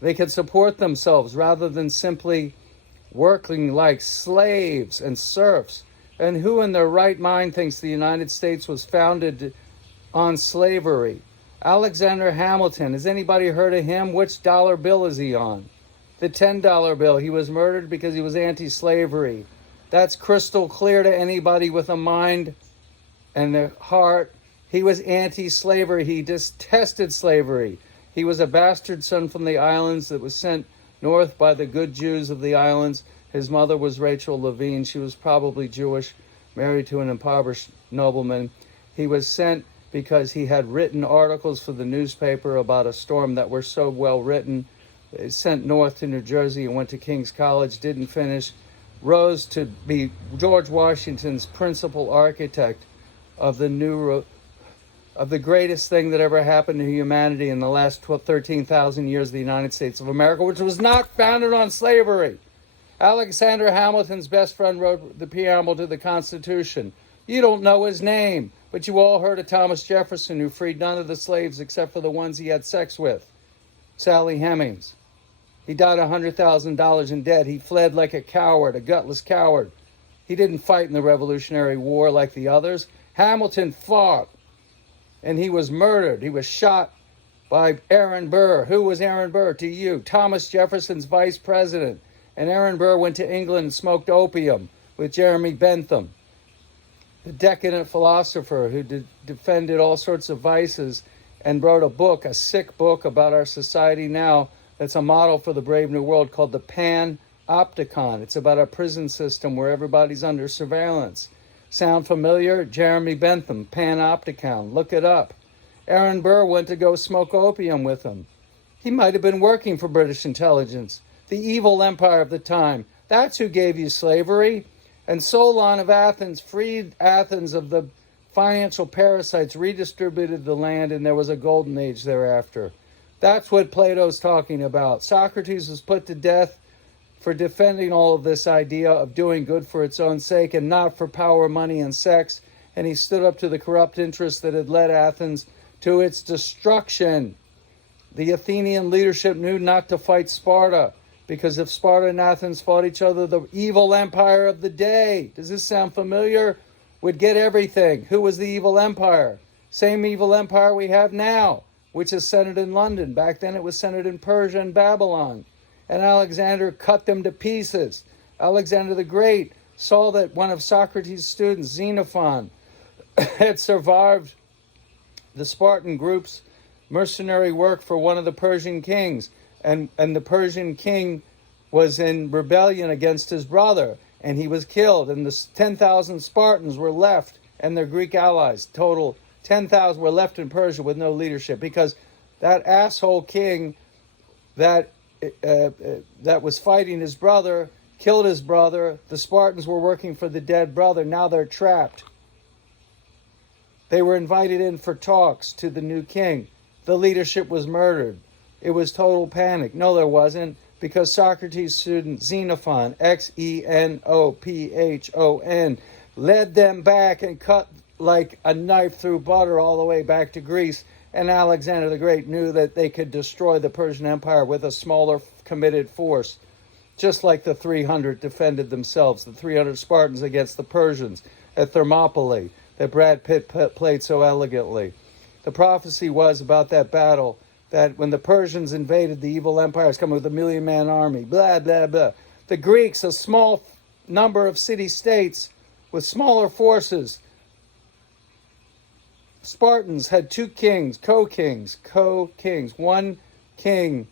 They could support themselves rather than simply working like slaves and serfs. And who in their right mind thinks the United States was founded on slavery? Alexander Hamilton, has anybody heard of him? Which dollar bill is he on? The $10 bill. He was murdered because he was anti-slavery. That's crystal clear to anybody with a mind and a heart. He was anti-slavery. He detested slavery. He was a bastard son from the islands that was sent north by the good Jews of the islands. His mother was Rachel Levine. She was probably Jewish, married to an impoverished nobleman. He was sent because he had written articles for the newspaper about a storm that were so well written. Sent north to New Jersey and went to King's College, didn't finish. Rose to be George Washington's principal architect of the greatest thing that ever happened to humanity in the last 13,000 years of the United States of America, which was not founded on slavery. Alexander Hamilton's best friend wrote the preamble to the Constitution. You don't know his name, but you all heard of Thomas Jefferson, who freed none of the slaves except for the ones he had sex with. Sally Hemings. He died $100,000 in debt. He fled like a coward, a gutless coward. He didn't fight in the Revolutionary War like the others. Hamilton fought. And he was murdered. He was shot by Aaron Burr. Who was Aaron Burr to you? Thomas Jefferson's vice president. And Aaron Burr went to England and smoked opium with Jeremy Bentham, the decadent philosopher who defended all sorts of vices and wrote a book, a sick book about our society now that's a model for the brave new world called the Panopticon. It's about a prison system where everybody's under surveillance. Sound familiar? Jeremy Bentham, Panopticon. Look it up. Aaron Burr went to go smoke opium with him. He might have been working for British intelligence, the evil empire of the time. That's who gave you slavery. And Solon of Athens freed Athens of the financial parasites, redistributed the land, and there was a golden age thereafter. That's what Plato's talking about. Socrates was put to death for defending all of this idea of doing good for its own sake and not for power, money, and sex. And he stood up to the corrupt interests that had led Athens to its destruction. The Athenian leadership knew not to fight Sparta, because if Sparta and Athens fought each other, the evil empire of the day, does this sound familiar, would get everything. Who was the evil empire? Same evil empire we have now, which is centered in London. Back then it was centered in Persia and Babylon. And Alexander cut them to pieces. Alexander the Great saw that one of Socrates' students, Xenophon, had survived the Spartan group's mercenary work for one of the Persian kings. and the Persian king was in rebellion against his brother, and he was killed, and the 10,000 Spartans were left, and their Greek allies, total 10,000 were left in Persia with no leadership, because that asshole king that was fighting his brother killed his brother. The Spartans were working for the dead brother. Now they're trapped. They were invited in for talks to the new king. The leadership was murdered. It was total panic. No, there wasn't, because Socrates' student Xenophon, Xenophon, led them back and cut like a knife through butter all the way back to Greece. And Alexander the Great knew that they could destroy the Persian Empire with a smaller committed force, just like the 300 defended themselves, the 300 Spartans against the Persians at Thermopylae that Brad Pitt played so elegantly. The prophecy was about that battle, that when the Persians invaded the evil empires coming with a 1,000,000-man army, blah, blah, blah. The Greeks, a small number of city-states with smaller forces. Spartans had two kings, co-kings. One king,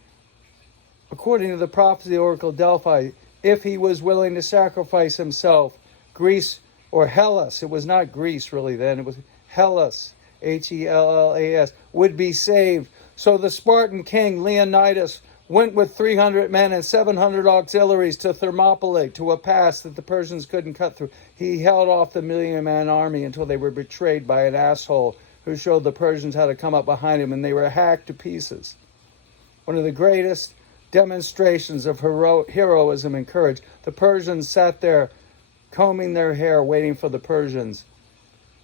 according to the prophecy of the Oracle of Delphi, if he was willing to sacrifice himself, Greece, or Hellas, it was not Greece really then, it was Hellas, Hellas, would be saved. So the Spartan king, Leonidas, went with 300 men and 700 auxiliaries to Thermopylae, to a pass that the Persians couldn't cut through. He held off the 1,000,000-man army until they were betrayed by an asshole who showed the Persians how to come up behind him, and they were hacked to pieces. One of the greatest demonstrations of heroism and courage. The Persians sat there combing their hair, waiting for the Persians.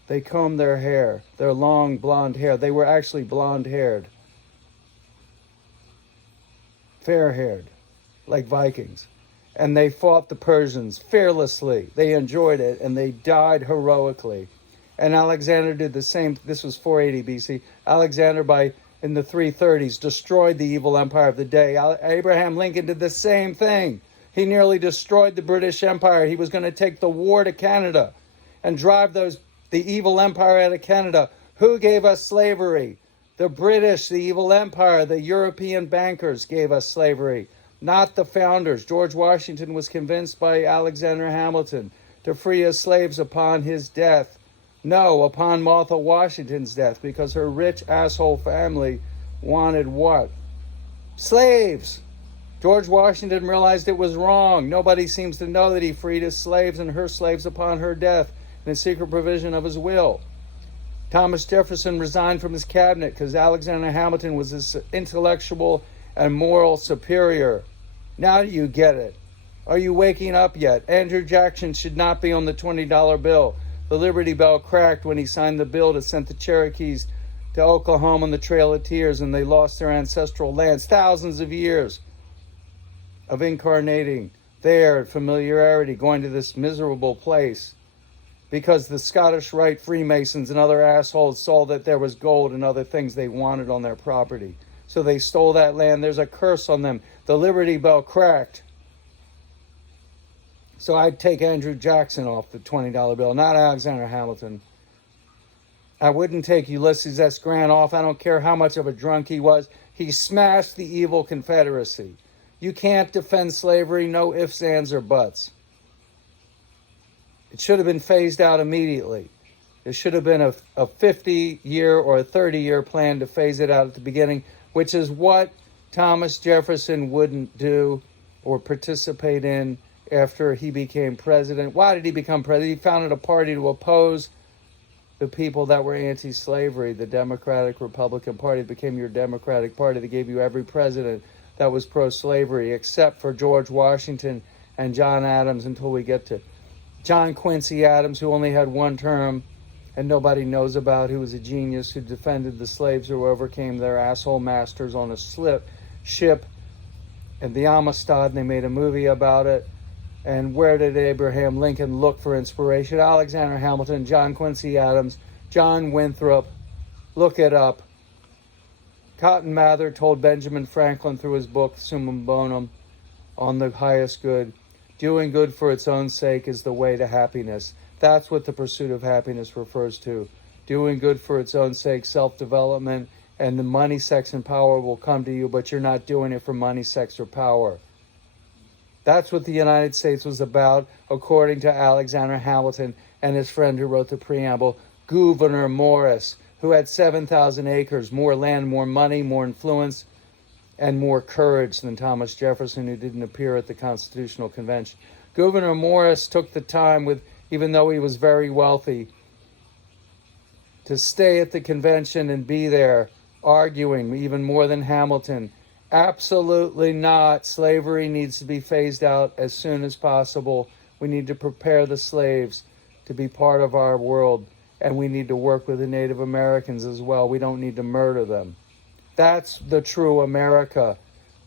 They combed their hair, their long blonde hair. They were actually blonde-haired. Fair-haired, like Vikings. And they fought the Persians fearlessly. They enjoyed it, and they died heroically. And Alexander did the same. This was 480 BC. Alexander, in the 330s, destroyed the evil empire of the day. Abraham Lincoln did the same thing. He nearly destroyed the British Empire. He was going to take the war to Canada and drive the evil empire out of Canada. Who gave us slavery? The British, the evil empire, the European bankers gave us slavery, not the founders. George Washington was convinced by Alexander Hamilton to free his slaves upon his death. No, upon Martha Washington's death, because her rich asshole family wanted what? Slaves! George Washington realized it was wrong. Nobody seems to know that he freed his slaves and her slaves upon her death in a secret provision of his will. Thomas Jefferson resigned from his cabinet because Alexander Hamilton was his intellectual and moral superior. Now do you get it? Are you waking up yet? Andrew Jackson should not be on the $20 bill. The Liberty Bell cracked when he signed the bill that sent the Cherokees to Oklahoma on the Trail of Tears, and they lost their ancestral lands. Thousands of years of incarnating there, familiarity, going to this miserable place, because the Scottish Rite Freemasons and other assholes saw that there was gold and other things they wanted on their property. So they stole that land. There's a curse on them. The Liberty Bell cracked. So I'd take Andrew Jackson off the $20 bill, not Alexander Hamilton. I wouldn't take Ulysses S. Grant off. I don't care how much of a drunk he was. He smashed the evil Confederacy. You can't defend slavery, no ifs, ands, or buts. It should have been phased out immediately. There should have been a 50-year or a 30-year plan to phase it out at the beginning, which is what Thomas Jefferson wouldn't do or participate in after he became president. Why did he become president? He founded a party to oppose the people that were anti-slavery. The Democratic Republican Party became your Democratic Party. They gave you every president that was pro-slavery, except for George Washington and John Adams, until we get to John Quincy Adams, who only had one term and nobody knows about, who was a genius, who defended the slaves who overcame their asshole masters on a ship and the Amistad, and they made a movie about it. And where did Abraham Lincoln look for inspiration? Alexander Hamilton, John Quincy Adams, John Winthrop. Look it up. Cotton Mather told Benjamin Franklin through his book, Summum Bonum, on the highest good, doing good for its own sake is the way to happiness. That's what the pursuit of happiness refers to. Doing good for its own sake, self-development, and the money, sex, and power will come to you, but you're not doing it for money, sex, or power. That's what the United States was about, according to Alexander Hamilton and his friend who wrote the preamble, Gouverneur Morris, who had 7,000 acres, more land, more money, more influence, and more courage than Thomas Jefferson, who didn't appear at the Constitutional Convention. Gouverneur Morris took the time, even though he was very wealthy, to stay at the convention and be there, arguing even more than Hamilton. Absolutely not. Slavery needs to be phased out as soon as possible. We need to prepare the slaves to be part of our world, and we need to work with the Native Americans as well. We don't need to murder them. That's the true America.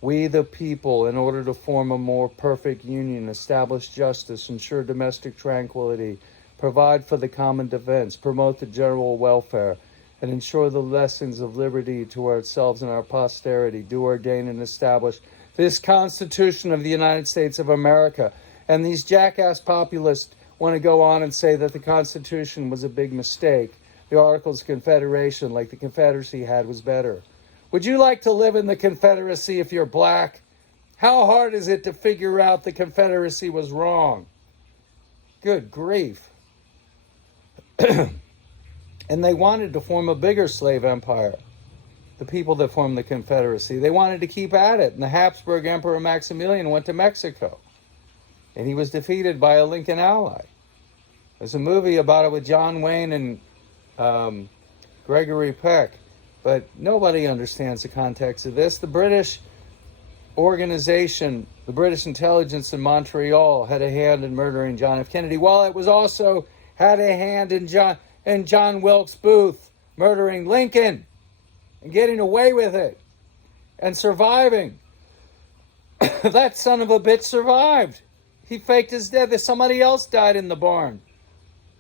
We the people, in order to form a more perfect union, establish justice, ensure domestic tranquility, provide for the common defense, promote the general welfare, and ensure the lessons of liberty to ourselves and our posterity, do ordain and establish this Constitution of the United States of America. And these jackass populists want to go on and say that the Constitution was a big mistake. The Articles of Confederation, like the Confederacy had, was better. Would you like to live in the Confederacy if you're black? How hard is it to figure out the Confederacy was wrong? Good grief. And they wanted to form a bigger slave empire, the people that formed the Confederacy. They wanted to keep at it. And the Habsburg Emperor Maximilian went to Mexico, and he was defeated by a Lincoln ally. There's a movie about it with John Wayne and Gregory Peck, but nobody understands the context of this. The British organization, the British intelligence in Montreal, had a hand in murdering John F. Kennedy, while it was also had a hand in John Wilkes Booth murdering Lincoln and getting away with it and surviving. That son of a bitch survived. He faked his death. Somebody else died in the barn.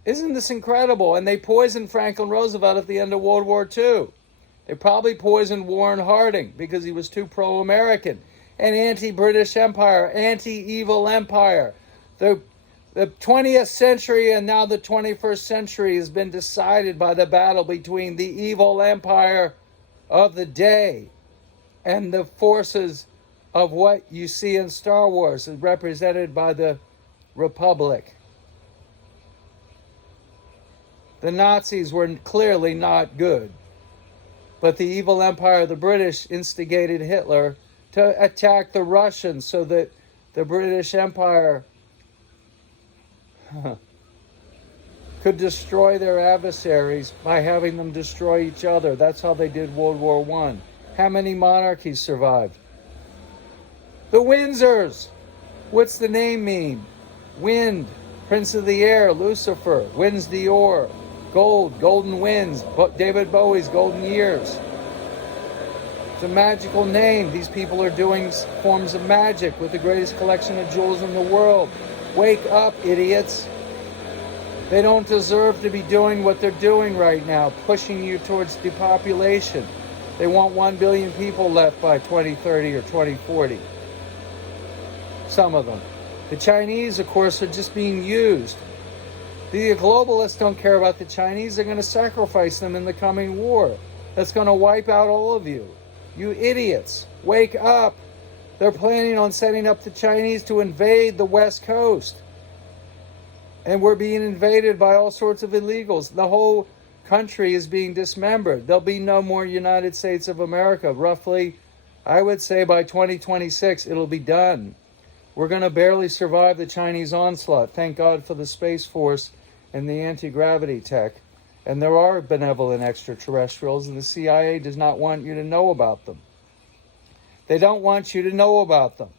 Isn't this incredible? And they poisoned Franklin Roosevelt at the end of World War II. They probably poisoned Warren Harding because he was too pro-American. An anti-British empire, anti-evil empire. The 20th century and now the 21st century has been decided by the battle between the evil empire of the day and the forces of what you see in Star Wars, represented by the Republic. The Nazis were clearly not good, but the evil empire of the British instigated Hitler to attack the Russians so that the British Empire could destroy their adversaries by having them destroy each other. That's how they did World War I. How many monarchies survived? The Windsors. What's the name mean? Wind, Prince of the Air, Lucifer, Winds d'Or, gold, golden winds, David Bowie's Golden Years. It's a magical name. These people are doing forms of magic with the greatest collection of jewels in the world. Wake up, idiots. They don't deserve to be doing what they're doing right now, pushing you towards depopulation. They want 1 billion people left by 2030 or 2040. Some of them. The Chinese, of course, are just being used. The globalists don't care about the Chinese. They're going to sacrifice them in the coming war. That's going to wipe out all of you. You idiots, wake up. They're planning on setting up the Chinese to invade the West Coast. And we're being invaded by all sorts of illegals. The whole country is being dismembered. There'll be no more United States of America. Roughly, I would say by 2026, it'll be done. We're going to barely survive the Chinese onslaught. Thank God for the Space Force and the anti-gravity tech. And there are benevolent extraterrestrials, and the CIA does not want you to know about them. They don't want you to know about them.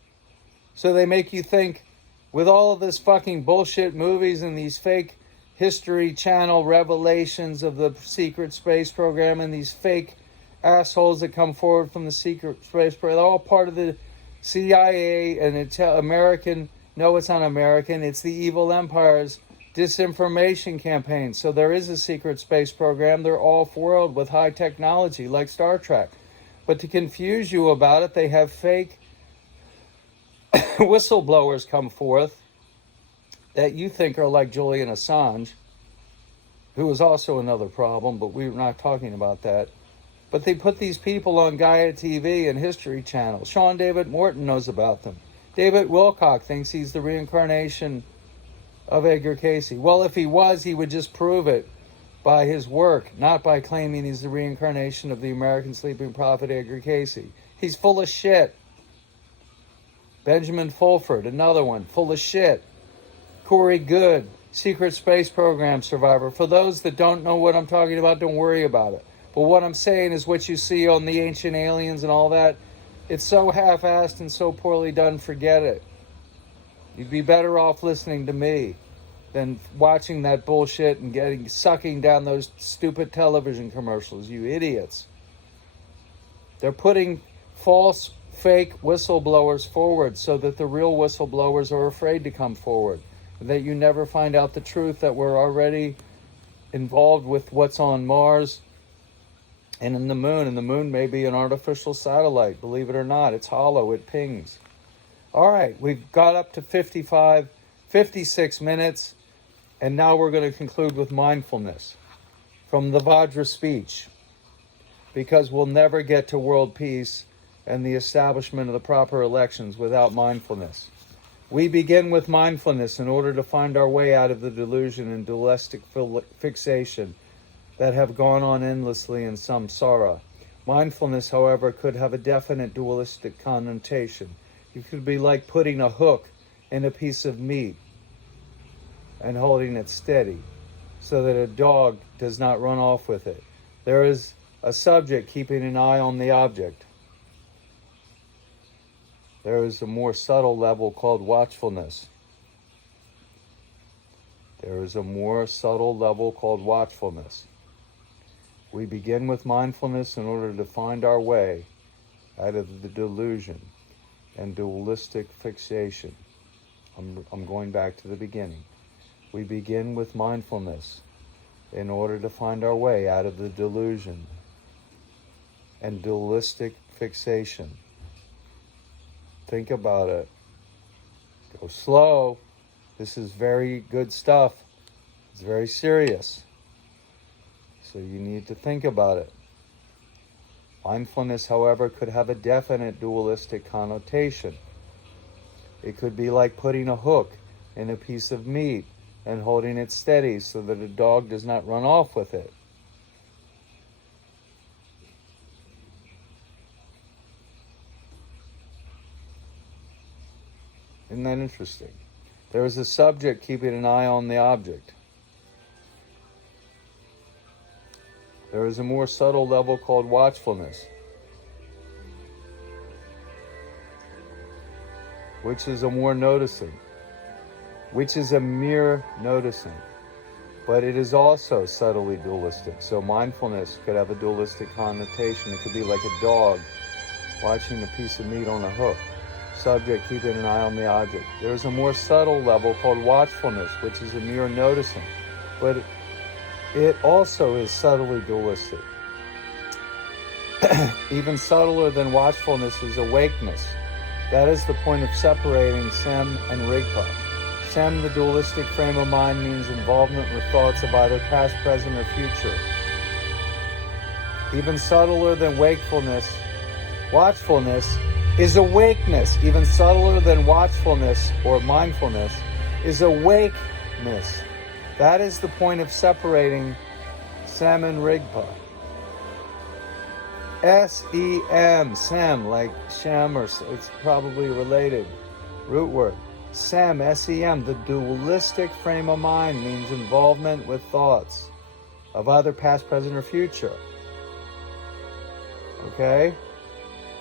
So they make you think, with all of this fucking bullshit movies and these fake History Channel revelations of the secret space program and these fake assholes that come forward from the secret space program, they're all part of the CIA and American, no, it's not American, it's the evil empire's disinformation campaign. So there is a secret space program. They're off-world with high technology like Star Trek. But to confuse you about it, they have fake whistleblowers come forth that you think are like Julian Assange, who is also another problem, but we're not talking about that. But they put these people on Gaia TV and History Channel. Sean David Morton knows about them. David Wilcock thinks he's the reincarnation of Edgar Cayce. Well, if he was, he would just prove it by his work, not by claiming he's the reincarnation of the American sleeping prophet Edgar Cayce. He's full of shit. Benjamin Fulford, another one, full of shit. Corey Good, secret space program survivor. For those that don't know what I'm talking about, don't worry about it. But what I'm saying is what you see on the Ancient Aliens and all that, it's so half-assed and so poorly done, forget it. You'd be better off listening to me than watching that bullshit and sucking down those stupid television commercials, you idiots. They're putting false, fake whistleblowers forward so that the real whistleblowers are afraid to come forward. That you never find out the truth, that we're already involved with what's on Mars and in the moon. And the moon may be an artificial satellite, believe it or not. It's hollow, it pings. All right, we've got up to 56 minutes, and now we're going to conclude with mindfulness from the Vajra Speech, because we'll never get to world peace and the establishment of the proper elections without mindfulness. We begin with mindfulness in order to find our way out of the delusion and dualistic fixation that have gone on endlessly in samsara. Mindfulness, however, could have a definite dualistic connotation. It could be like putting a hook in a piece of meat and holding it steady so that a dog does not run off with it. There is a subject keeping an eye on the object. There is a more subtle level called watchfulness. There is a more subtle level called watchfulness. We begin with mindfulness in order to find our way out of the delusion and dualistic fixation. I'm going back to the beginning. We begin with mindfulness in order to find our way out of the delusion and dualistic fixation. Think about it. Go slow. This is very good stuff. It's very serious. So you need to think about it. Mindfulness, however, could have a definite dualistic connotation. It could be like putting a hook in a piece of meat and holding it steady so that a dog does not run off with it. Isn't that interesting? There is a subject keeping an eye on the object. There is a more subtle level called watchfulness, which is a more noticing, which is a mere noticing, but it is also subtly dualistic. So mindfulness could have a dualistic connotation. It could be like a dog watching a piece of meat on a hook. Subject keeping an eye on the object. There is a more subtle level called watchfulness, which is a mere noticing, but it also is subtly dualistic. Even subtler than watchfulness is awakeness. That is the point of separating Sem and Rigpa. Sem, the dualistic frame of mind, means involvement with thoughts of either past, present, or future. Even subtler than watchfulness is awakeness. Even subtler than watchfulness or mindfulness is awakeness. That is the point of separating Sem and Rigpa. S-E-M, Sem, like Shem, or it's probably related. Root word. Sem, S-E-M, the dualistic frame of mind, means involvement with thoughts of either past, present, or future. Okay?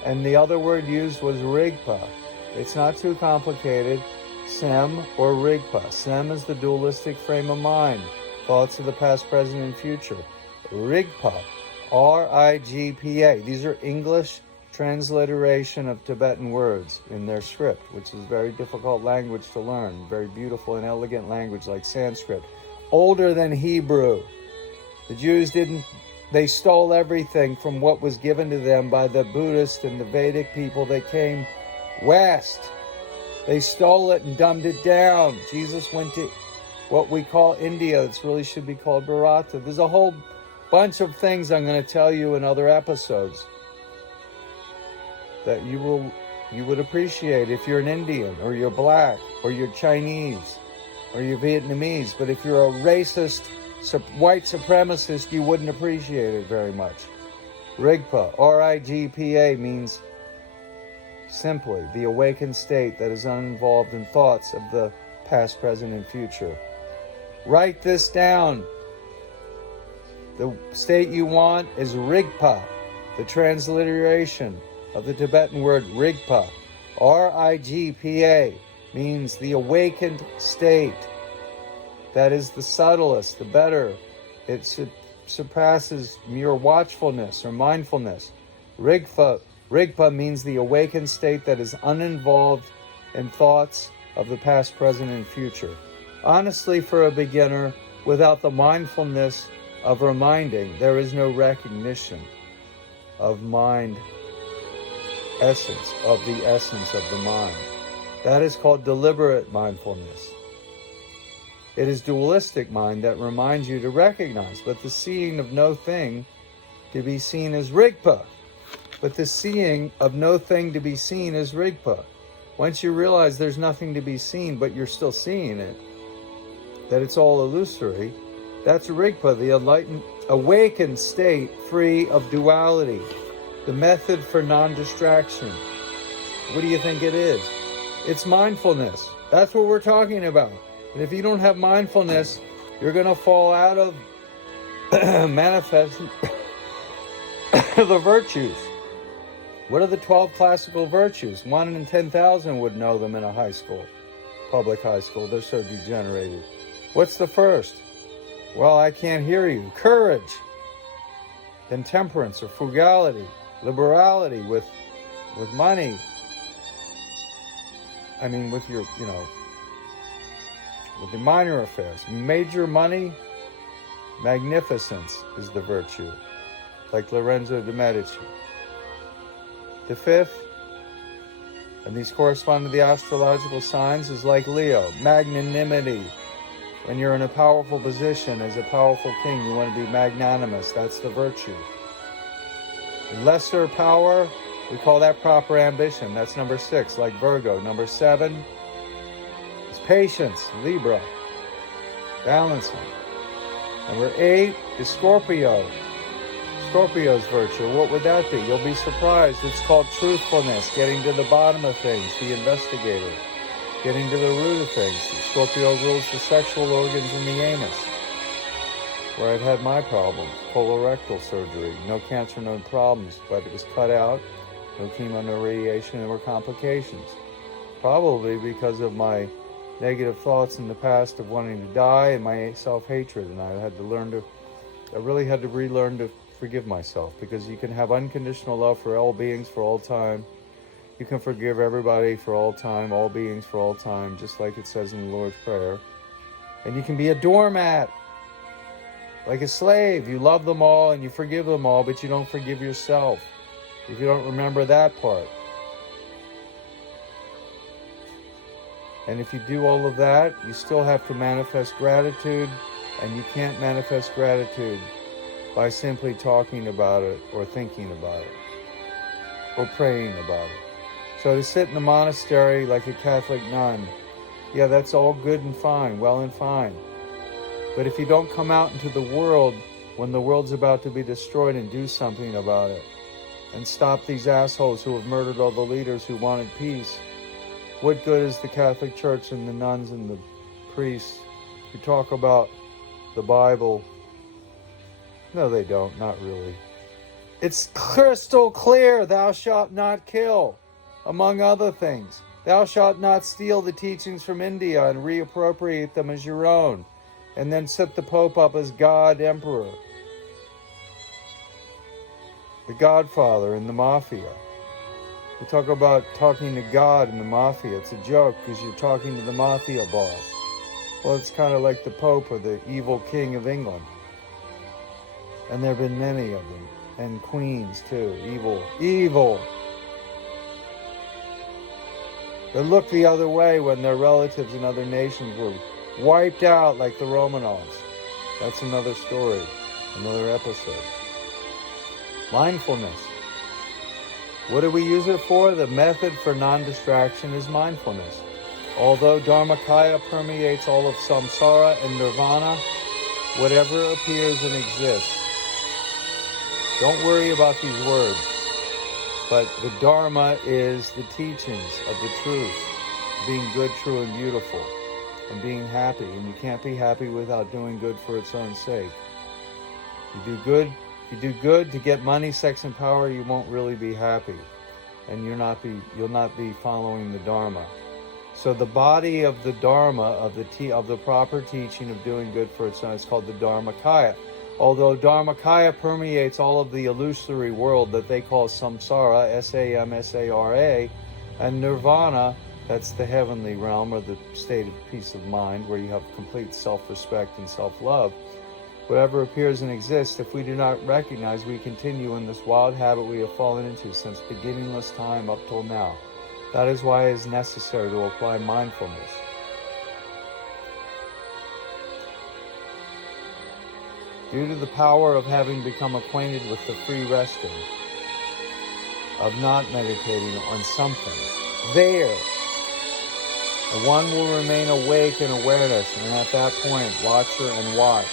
And the other word used was Rigpa. It's not too complicated. Sem or Rigpa. Sem is the dualistic frame of mind, thoughts of the past, present, and future. Rigpa, R-I-G-P-A. These are English transliteration of Tibetan words in their script, which is very difficult language to learn. Very beautiful and elegant language like Sanskrit. Older than Hebrew. The Jews they stole everything from what was given to them by the Buddhist and the Vedic people that came west. They stole it and dumbed it down. Jesus went to what we call India. It really should be called Bharata. There's a whole bunch of things I'm going to tell you in other episodes that you would appreciate if you're an Indian, or you're black, or you're Chinese, or you're Vietnamese. But if you're a racist, white supremacist, you wouldn't appreciate it very much. Rigpa, R-I-G-P-A, means simply the awakened state that is uninvolved in thoughts of the past, present, and future. Write this down. The state you want is Rigpa, the transliteration of the Tibetan word Rigpa. R-I-G-P-A means the awakened state. That is the subtlest, the better. It surpasses mere watchfulness or mindfulness. Rigpa means the awakened state that is uninvolved in thoughts of the past, present, and future. Honestly, for a beginner, without the mindfulness of reminding, there is no recognition of mind essence, of the essence of the mind. That is called deliberate mindfulness. It is dualistic mind that reminds you to recognize, but the seeing of no thing to be seen is Rigpa. But the seeing of no thing to be seen is Rigpa. Once you realize there's nothing to be seen, but you're still seeing it, that it's all illusory, that's Rigpa, the enlightened, awakened state free of duality. The method for non-distraction. What do you think it is? It's mindfulness. That's what we're talking about. And if you don't have mindfulness, you're going to fall out of manifesting the virtues. What are the 12 classical virtues? 1 in 10,000 would know them in a high school, public high school. They're so degenerated. What's the first? Well, I can't hear you. Courage. Then temperance or frugality. Liberality with money. I mean, with your, with the minor affairs. Major money, magnificence is the virtue, like Lorenzo de Medici. The fifth, and these correspond to the astrological signs, is like Leo, magnanimity. When you're in a powerful position as a powerful king, you want to be magnanimous. That's the virtue. Lesser power, we call that proper ambition. That's number 6, like Virgo. Number 7 is patience, Libra, balancing. Number 8 is Scorpio. Scorpio's virtue, what would that be? You'll be surprised. It's called truthfulness, getting to the bottom of things, the investigator, getting to the root of things. Scorpio rules the sexual organs and the anus, where I've had my problems. Colorectal surgery, no cancer, no problems, but it was cut out. No chemo, no radiation, there were complications. Probably because of my negative thoughts in the past of wanting to die and my self-hatred. And I really had to relearn to forgive myself, because you can have unconditional love for all beings for all time. You can forgive everybody for all time, all beings for all time, just like it says in the Lord's Prayer. And you can be a doormat, like a slave. You love them all and you forgive them all, but you don't forgive yourself if you don't remember that part. And if you do all of that, you still have to manifest gratitude, and you can't manifest gratitude by simply talking about it or thinking about it or praying about it. So to sit in a monastery like a Catholic nun, yeah, that's all good and fine, well and fine. But if you don't come out into the world when the world's about to be destroyed and do something about it, and stop these assholes who have murdered all the leaders who wanted peace, what good is the Catholic Church and the nuns and the priests who talk about the Bible? No, they don't, not really. It's crystal clear, thou shalt not kill, among other things. Thou shalt not steal the teachings from India and reappropriate them as your own, and then set the Pope up as God Emperor, the Godfather in the Mafia. We talk about talking to God in the Mafia. It's a joke because you're talking to the Mafia boss. Well, it's kind of like the Pope or the evil King of England. And there have been many of them. And queens too. Evil. They look the other way when their relatives in other nations were wiped out like the Romanovs. That's another story. another episode. Mindfulness. What do we use it for? The method for non-distraction is mindfulness. Although Dharmakaya permeates all of samsara and nirvana, whatever appears and exists. Don't worry about these words, but the Dharma is the teachings of the truth, being good, true, and beautiful, and being happy. And you can't be happy without doing good for its own sake. If you do good to get money, sex, and power, you won't really be happy, and you'll not be following the Dharma. So the body of the Dharma, of the proper teaching of doing good for its own, is called the Dharmakaya. Although Dharmakaya permeates all of the illusory world that they call samsara, S-A-M-S-A-R-A, and nirvana, that's the heavenly realm, or the state of peace of mind, where you have complete self-respect and self-love. Whatever appears and exists, if we do not recognize, we continue in this wild habit we have fallen into since beginningless time up till now. That is why it is necessary to apply mindfulness. Due to the power of having become acquainted with the free resting, of not meditating on something, the one will remain awake in awareness, and at that point, watcher and watch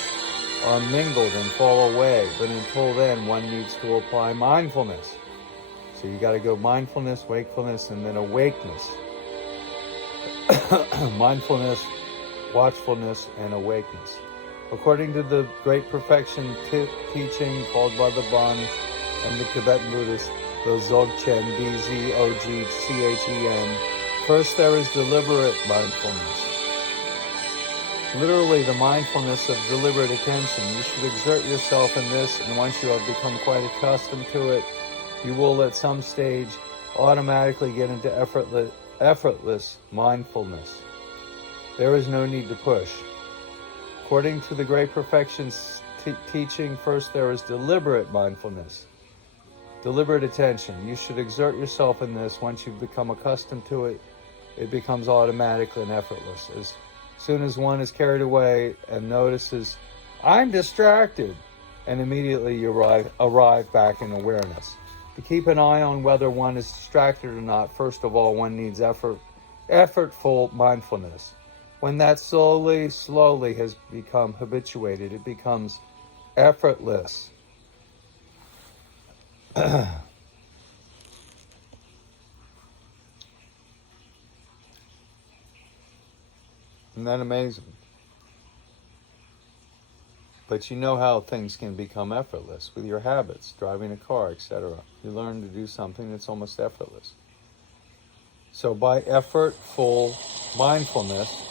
are mingled and fall away. But until then, one needs to apply mindfulness. So you got to go mindfulness, wakefulness, and then awakeness. Mindfulness, watchfulness, and awakeness. According to the great perfection teaching called by the Bon and the Tibetan Buddhists, the Dzogchen, D-Z-O-G-C-H-E-N, first there is deliberate mindfulness. Literally the mindfulness of deliberate attention. You should exert yourself in this, and once you have become quite accustomed to it, you will at some stage automatically get into effortless mindfulness. There is no need to push. According to the Great Perfection's teaching, first there is deliberate mindfulness, deliberate attention. You should exert yourself in this. Once you've become accustomed to it, it becomes automatic and effortless. As soon as one is carried away and notices, I'm distracted, and immediately you arrive back in awareness. To keep an eye on whether one is distracted or not, first of all, one needs effortful mindfulness. When that slowly has become habituated, it becomes effortless. Isn't that amazing? But you know how things can become effortless with your habits, driving a car, etc. You learn to do something that's almost effortless. So by effortful mindfulness,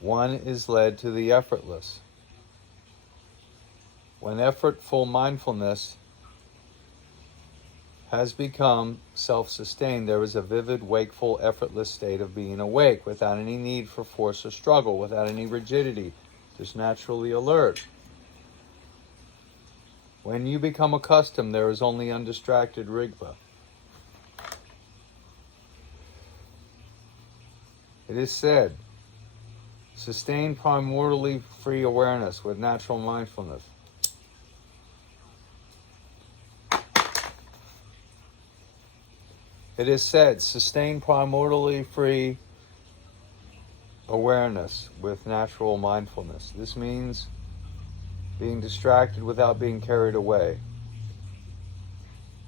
one is led to the effortless. When effortful mindfulness has become self-sustained, there is a vivid, wakeful, effortless state of being awake, without any need for force or struggle, without any rigidity, just naturally alert. When you become accustomed, there is only undistracted Rigpa. It is said, sustain primordially free awareness with natural mindfulness. It is said, sustain primordially free awareness with natural mindfulness. This means being distracted without being carried away.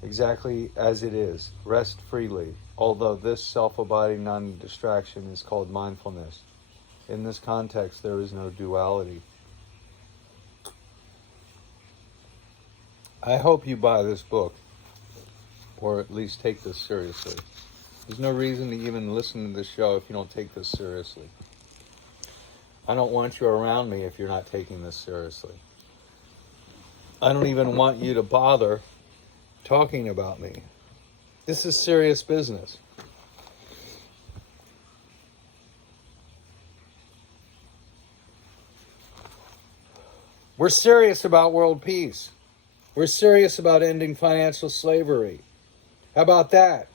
Exactly as it is. Rest freely. Although this self-abiding non-distraction is called mindfulness. In this context, there is no duality. I hope you buy this book, or at least take this seriously. There's no reason to even listen to this show if you don't take this seriously. I don't want you around me if you're not taking this seriously. I don't even want you to bother talking about me. This is serious business. We're serious about world peace. We're serious about ending financial slavery. How about that?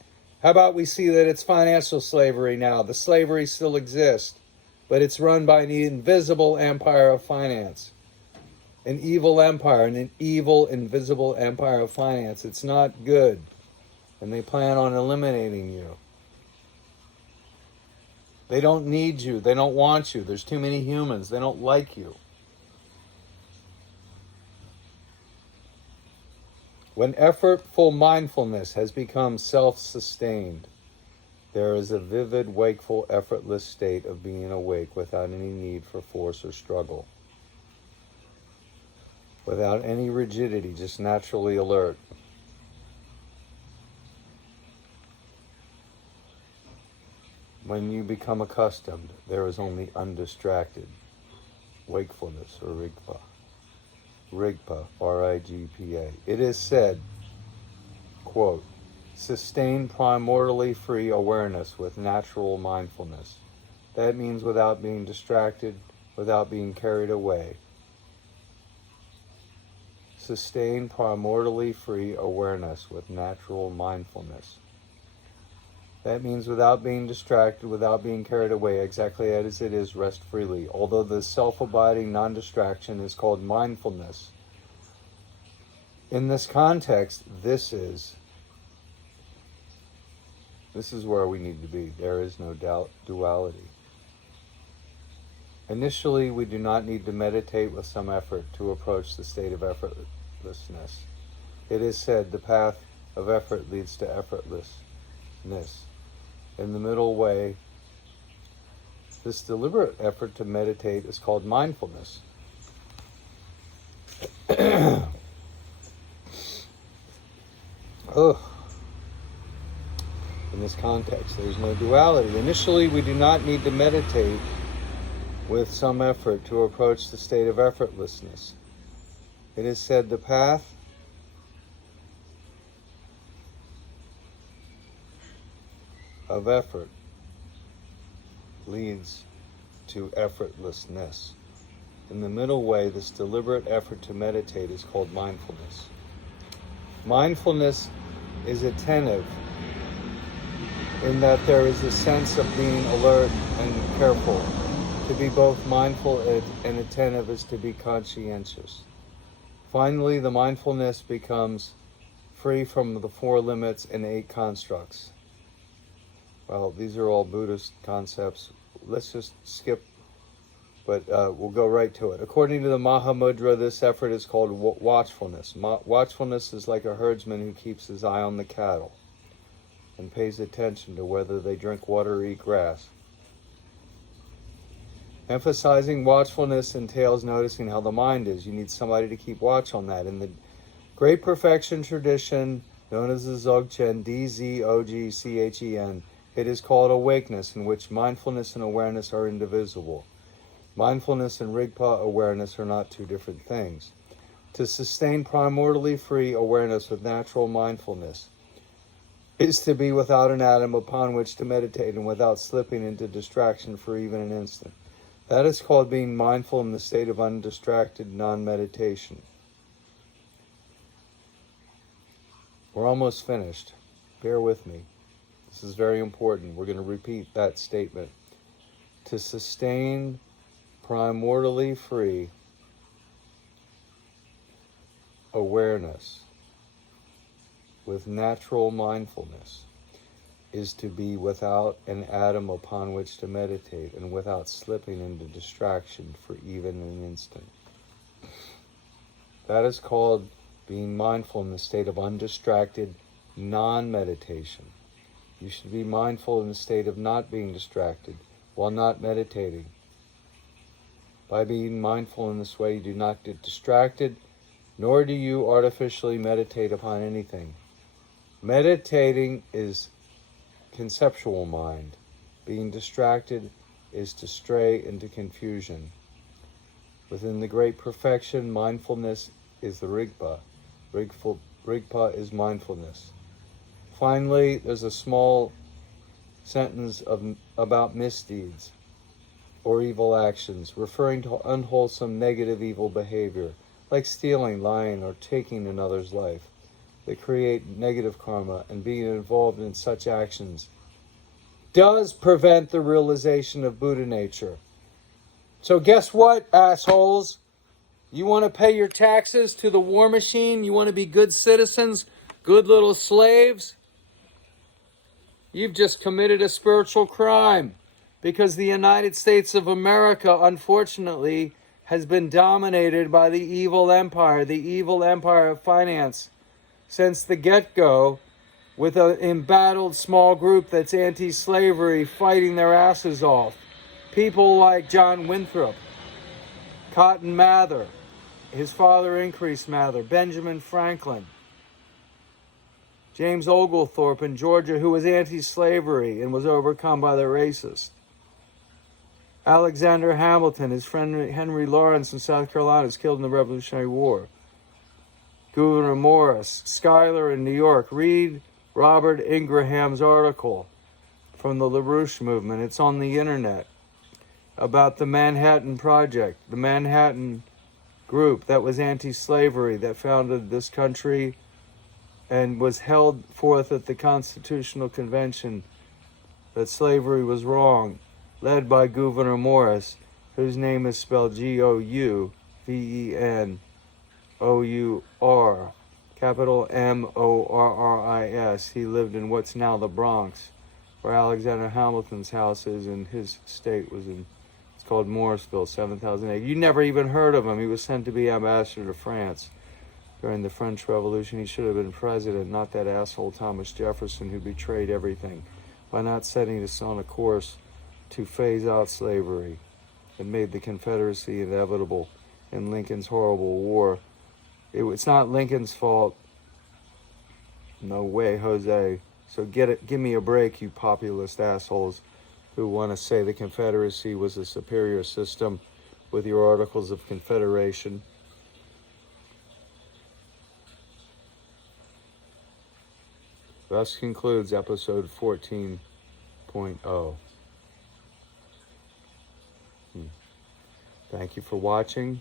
How about we see that it's financial slavery now? The slavery still exists, but it's run by the invisible empire of finance. an evil empire, and an evil, invisible empire of finance. It's not good. And they plan on eliminating you. They don't need you. They don't want you. There's too many humans. They don't like you. When effortful mindfulness has become self-sustained, there is a vivid, wakeful, effortless state of being awake without any need for force or struggle. Without any rigidity, just naturally alert. When you become accustomed, there is only undistracted wakefulness, or Rigpa. Rigpa, R-I-G-P-A. It is said, quote, sustain primordially free awareness with natural mindfulness. That means without being distracted, without being carried away. Sustain primordially free awareness with natural mindfulness. That means without being distracted, without being carried away, exactly as it is, rest freely. Although the self-abiding non-distraction is called mindfulness, in this context, this is where we need to be. There is no duality. Initially, we do not need to meditate with some effort to approach the state of effortlessness. It is said the path of effort leads to effortlessness. In the middle way, this deliberate effort to meditate is called mindfulness. In this context, there is no duality. Initially, we do not need to meditate with some effort to approach the state of effortlessness. It is said the path of effort leads to effortlessness. In the middle way, this deliberate effort to meditate is called mindfulness. Mindfulness is attentive in that there is a sense of being alert and careful. To be both mindful and attentive is to be conscientious. Finally, the mindfulness becomes free from the 4 limits and 8 constructs. Well, these are all Buddhist concepts. Let's just skip, but we'll go right to it. According to the Mahamudra, this effort is called watchfulness. Watchfulness is like a herdsman who keeps his eye on the cattle and pays attention to whether they drink water or eat grass. Emphasizing watchfulness entails noticing how the mind is. You need somebody to keep watch on that. In the Great Perfection tradition, known as the Dzogchen, D-Z-O-G-C-H-E-N, it is called awakeness, in which mindfulness and awareness are indivisible. Mindfulness and Rigpa awareness are not two different things. To sustain primordially free awareness with natural mindfulness is to be without an atom upon which to meditate and without slipping into distraction for even an instant. That is called being mindful in the state of undistracted non-meditation. We're almost finished. Bear with me. This is very important. We're going to repeat that statement. To sustain primordially free awareness with natural mindfulness is to be without an atom upon which to meditate and without slipping into distraction for even an instant. That is called being mindful in the state of undistracted non-meditation. You should be mindful in the state of not being distracted while not meditating. By being mindful in this way, you do not get distracted, nor do you artificially meditate upon anything. Meditating is conceptual mind. Being distracted is to stray into confusion. Within the Great Perfection, mindfulness is the Rigpa. Rigpa is mindfulness. Finally, there's a small sentence about misdeeds or evil actions, referring to unwholesome, negative, evil behavior, like stealing, lying, or taking another's life. They create negative karma, and being involved in such actions does prevent the realization of Buddha nature. So guess what, assholes? You want to pay your taxes to the war machine? You want to be good citizens, good little slaves? You've just committed a spiritual crime, because the United States of America, unfortunately, has been dominated by the evil empire of finance, since the get-go, with an embattled small group that's anti-slavery fighting their asses off. People like John Winthrop, Cotton Mather, his father Increase Mather, Benjamin Franklin, James Oglethorpe in Georgia, who was anti-slavery and was overcome by the racists. Alexander Hamilton, his friend Henry Lawrence in South Carolina, was killed in the Revolutionary War. Gouverneur Morris, Schuyler in New York. Read Robert Ingraham's article from the LaRouche movement. It's on the internet, about the Manhattan Project, the Manhattan group that was anti-slavery, that founded this country and was held forth at the Constitutional Convention that slavery was wrong, led by Gouverneur Morris, whose name is spelled Gouvenour, capital Morris. He lived in what's now the Bronx, where Alexander Hamilton's house is, and his state was in, it's called Morrisville, 7,008. You never even heard of him. He was sent to be ambassador to France during the French Revolution. He should have been president, not that asshole Thomas Jefferson, who betrayed everything by not setting us on a course to phase out slavery and made the Confederacy inevitable in Lincoln's horrible war. It's not Lincoln's fault. No way, Jose. So give me a break, you populist assholes who want to say the Confederacy was a superior system with your Articles of Confederation. Thus concludes episode 14.0. Thank you for watching.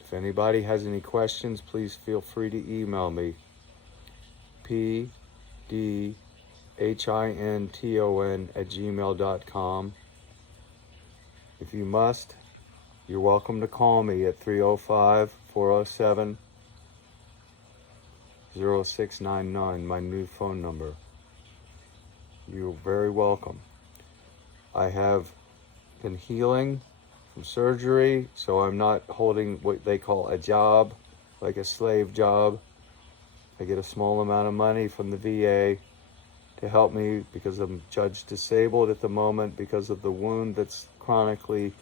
If anybody has any questions, please feel free to email me. pdhinton@gmail.com. If you must, you're welcome to call me at 305-407-0699, my new phone number. You're very welcome. I have been healing from surgery, so I'm not holding what they call a job, like a slave job. I get a small amount of money from the VA to help me because I'm judged disabled at the moment because of the wound that's chronically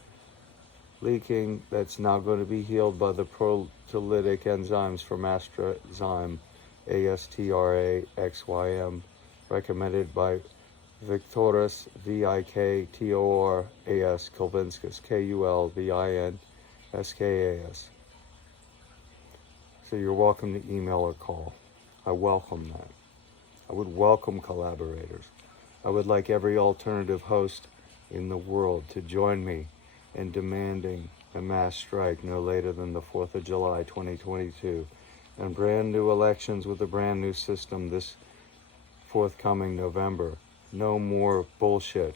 leaking, that's now going to be healed by the proteolytic enzymes from Astrazyme, ASTRAXYM, recommended by Victoras, VIKTORAS, Kulvinskas, KULVINSKAS. So you're welcome to email or call. I welcome that. I would welcome collaborators. I would like every alternative host in the world to join me in demanding a mass strike no later than the 4th of July 2022 and brand new elections with a brand new system this forthcoming November. No more bullshit.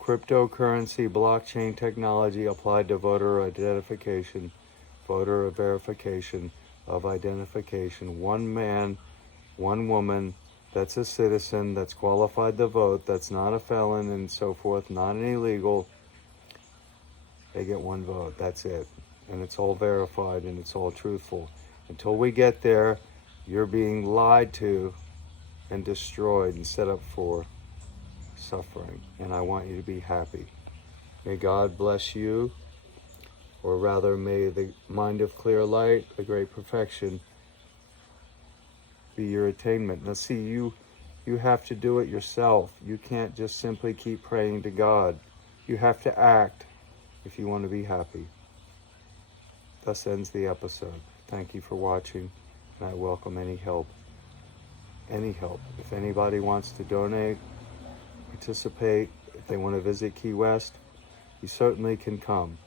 Cryptocurrency, blockchain technology applied to voter identification, voter verification of identification. One man, one woman that's a citizen, that's qualified to vote, that's not a felon and so forth, not an illegal. They get one vote. That's it. And it's all verified and it's all truthful. Until we get there, you're being lied to and destroyed and set up for suffering. And I want you to be happy. May God bless you, or rather may the mind of clear light, the great perfection, be your attainment. Now see, you have to do it yourself. You can't just simply keep praying to God. You have to act if you want to be happy. Thus ends the episode. Thank you for watching, and I welcome any help. Any help. If anybody wants to donate, participate, if they want to visit Key West, you certainly can come.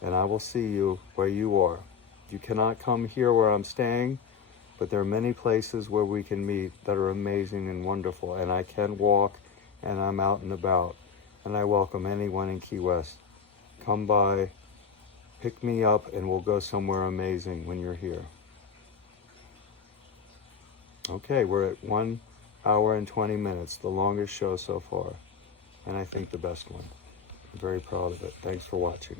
And I will see you where you are. You cannot come here where I'm staying, but there are many places where we can meet that are amazing and wonderful. And I can walk, and I'm out and about. And I welcome anyone in Key West. Come by Pick me up and we'll go somewhere amazing when you're here. Okay, we're at 1 hour and 20 minutes, the longest show so far, and I think the best one. I'm very proud of it. Thanks for watching.